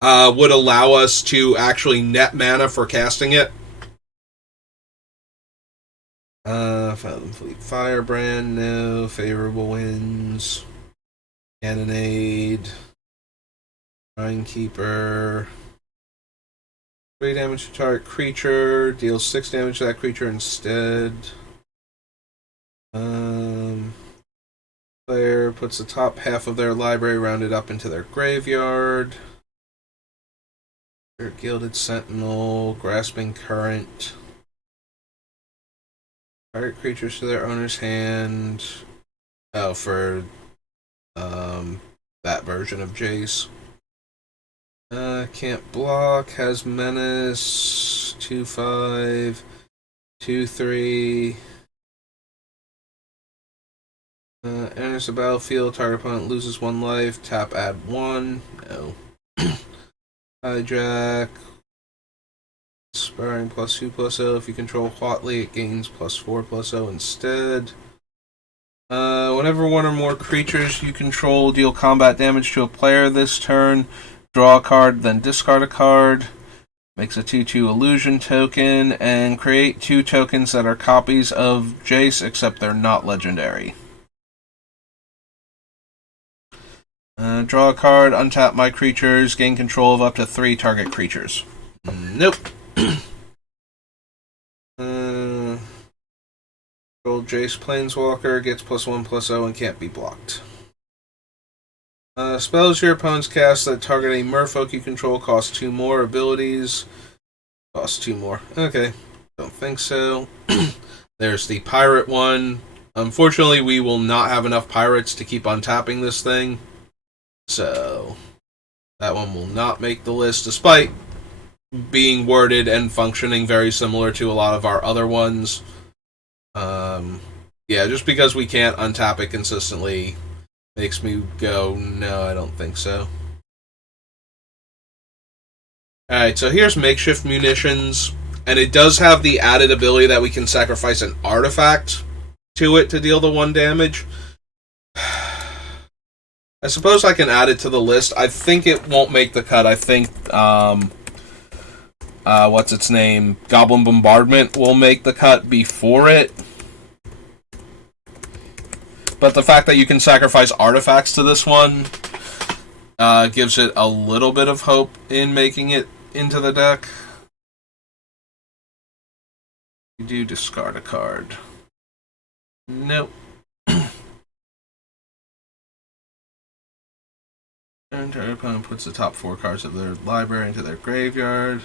Would allow us to actually net mana for casting it. Fathom Fleet Firebrand, no. Favorable Winds. Cannonade. Minekeeper. 3 damage to target creature. Deals 6 damage to that creature instead. Player puts the top half of their library rounded up into their graveyard. Their Gilded Sentinel. Grasping Current. Target creatures to their owner's hand. Oh, for that version of Jace. Can't block. Has menace. 2/5. 2/3. Enters the battlefield. Target opponent loses 1 life. Tap, add 1. No. Hijack. Sparring +2/+0. If you control Huatli, it gains +4/+0 instead. Whenever 1 or more creatures you control deal combat damage to a player this turn, draw a card, then discard a card. Makes a 2/2 illusion token, and create 2 tokens that are copies of Jace, except they're not legendary. Draw a card, untap my creatures, gain control of up to 3 target creatures. Nope. Control Jace Planeswalker, gets +1/+0 and can't be blocked. Spells your opponents cast that target a merfolk you control cost 2 more. Abilities cost 2 more. Okay, don't think so. There's the pirate one. Unfortunately, we will not have enough pirates to keep untapping this thing. So, that one will not make the list, despite being worded and functioning very similar to a lot of our other ones. Yeah, just because we can't untap it consistently makes me go, no, I don't think so. Alright, so here's Makeshift Munitions, and it does have the added ability that we can sacrifice an artifact to it to deal the 1 damage. I suppose I can add it to the list. I think it won't make the cut. I think, what's its name? Goblin Bombardment will make the cut before it. But the fact that you can sacrifice artifacts to this one gives it a little bit of hope in making it into the deck. You do discard a card. Nope. And our opponent puts the top 4 cards of their library into their graveyard.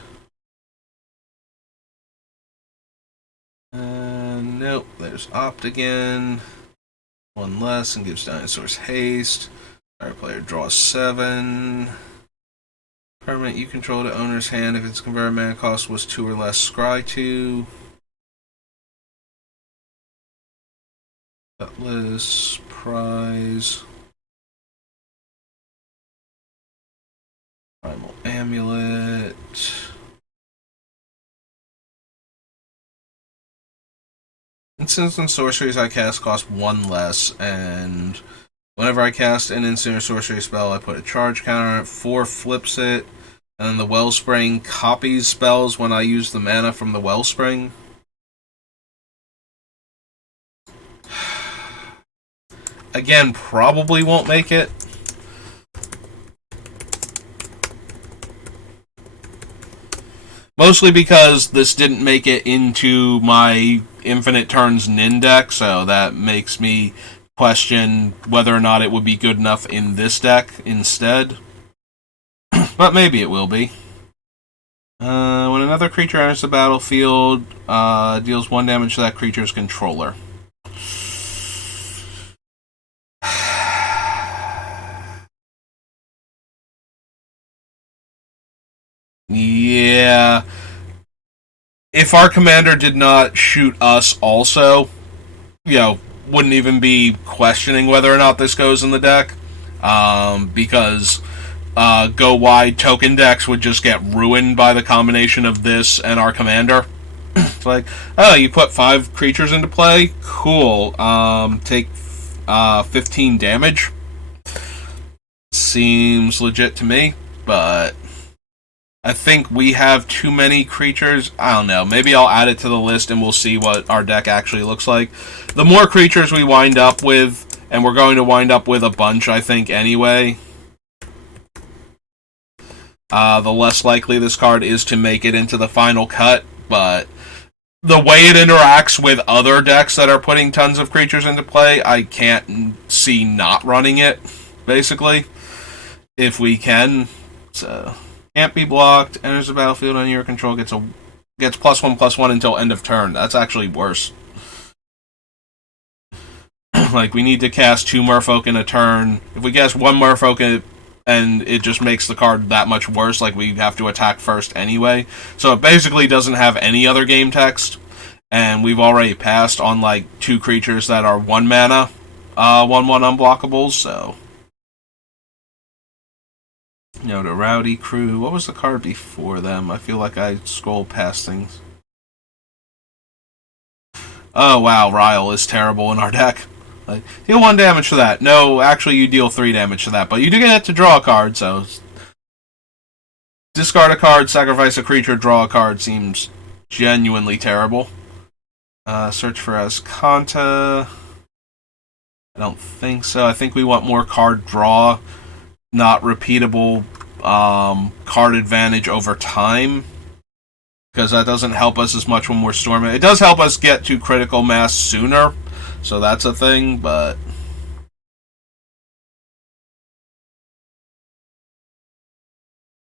Nope, there's Opt again. 1 less and gives dinosaurs haste. Our player draws 7. Permanent you control to owner's hand if its converted mana cost was 2 or less. Scry 2. Cutlass. Prize. Primal Amulet. Instants and sorceries I cast cost 1 less, and whenever I cast an instant or sorcery spell, I put a charge counter on it. 4 flips it, and then the Wellspring copies spells when I use the mana from the Wellspring. Again, probably won't make it. Mostly because this didn't make it into my Infinite Turns Nin deck, so that makes me question whether or not it would be good enough in this deck instead. But maybe it will be. When another creature enters the battlefield, deals 1 damage to that creature's controller. Yeah. If our commander did not shoot us also, wouldn't even be questioning whether or not this goes in the deck. Because go wide token decks would just get ruined by the combination of this and our commander. It's like, oh, you put 5 creatures into play? Cool. Take 15 damage. Seems legit to me, but I think we have too many creatures. I don't know. Maybe I'll add it to the list and we'll see what our deck actually looks like. The more creatures we wind up with, and we're going to wind up with a bunch, I think, anyway, the less likely this card is to make it into the final cut. But the way it interacts with other decks that are putting tons of creatures into play, I can't see not running it, basically, if we can. So... Can't be blocked. Enters the battlefield on your control. Gets +1/+1 until end of turn. That's actually worse. Like, we need to cast 2 Merfolk in a turn. If we cast 1 Merfolk and it just makes the card that much worse, like, we have to attack first anyway. So it basically doesn't have any other game text. And we've already passed on, like, 2 creatures that are 1 mana, 1/1 unblockables, so... The Rowdy Crew. What was the card before them? I feel like I scrolled past things. Oh, wow. Ryle is terrible in our deck. Like, deal 1 damage to that. No, actually, you deal 3 damage to that. But you do get to draw a card, so... Discard a card, sacrifice a creature, draw a card seems genuinely terrible. Search for Azcanta. I don't think so. I think we want more card draw, not repeatable card advantage over time, because that doesn't help us as much when we're storming. It does help us get to critical mass sooner, so that's a thing, but...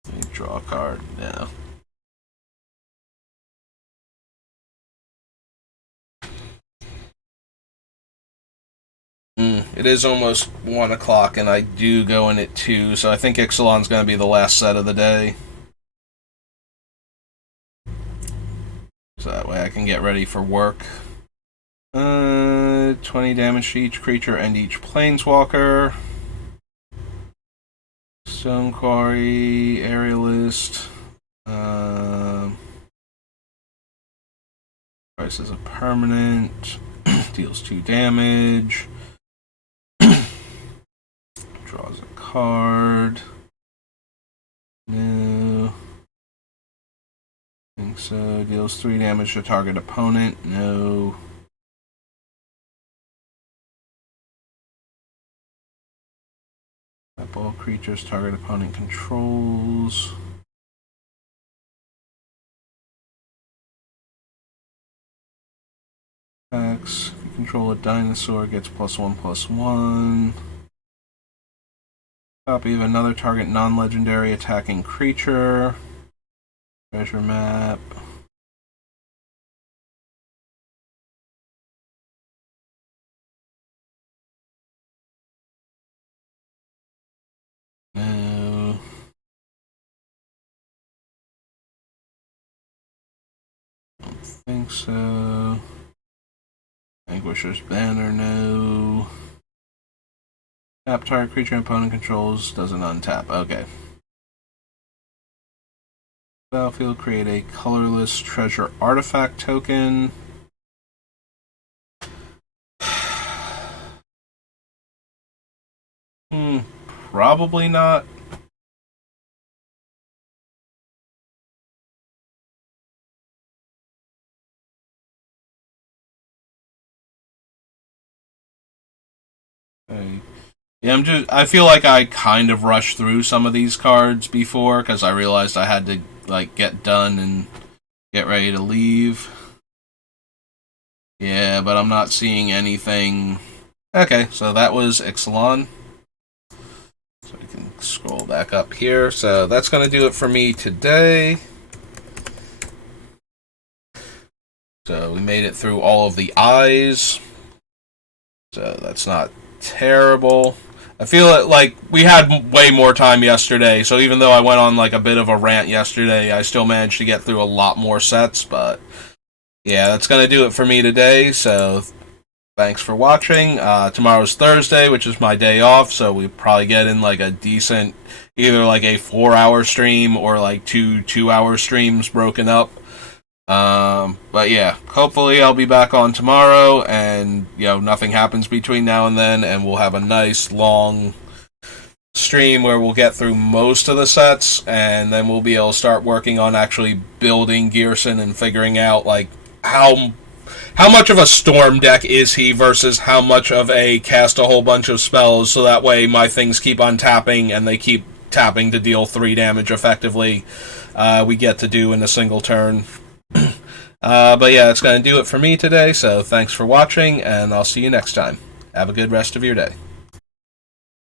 Let me draw a card now. It is almost 1 o'clock, and I do go in at 2, so I think Ixalan's going to be the last set of the day. So that way I can get ready for work. 20 damage to each creature and each planeswalker. Stone Quarry, Aerialist. Price is a permanent. Deals 2 damage. Draws a card. No. I think so. Deals 3 damage to target opponent. No. Tap all creatures target opponent controls. Attacks. If you control a dinosaur, gets +1/+1. Copy of another target non-legendary attacking creature. Treasure map. No. Don't think so. Vanquisher's Banner, no. Tap target creature opponent controls, doesn't untap. Okay. Battlefield, create a colorless treasure artifact token. Probably not. Okay. Yeah, I feel like I kind of rushed through some of these cards before because I realized I had to get done and Get ready to leave. Yeah, but I'm not seeing anything. Okay, so that was Ixalan. So we can scroll back up here. So that's going to do it for me today. So we made it through all of the eyes. So that's not terrible. I feel like we had way more time yesterday, so even though I went on like a bit of a rant yesterday, I still managed to get through a lot more sets, but yeah, that's going to do it for me today, so thanks for watching. Tomorrow's Thursday, which is my day off, so we probably get in like a decent, either like a 4-hour stream or like two 2-hour streams broken up. But yeah, hopefully I'll be back on tomorrow, and nothing happens between now and then, and we'll have a nice long stream where we'll get through most of the sets, and then we'll be able to start working on actually building Ghyrson and figuring out like how much of a storm deck is he versus how much of a cast a whole bunch of spells, so that way my things keep on tapping and they keep tapping to deal 3 damage effectively. We get to do in a single turn. But yeah, that's going to do it for me today, so thanks for watching, and I'll see you next time. Have a good rest of your day.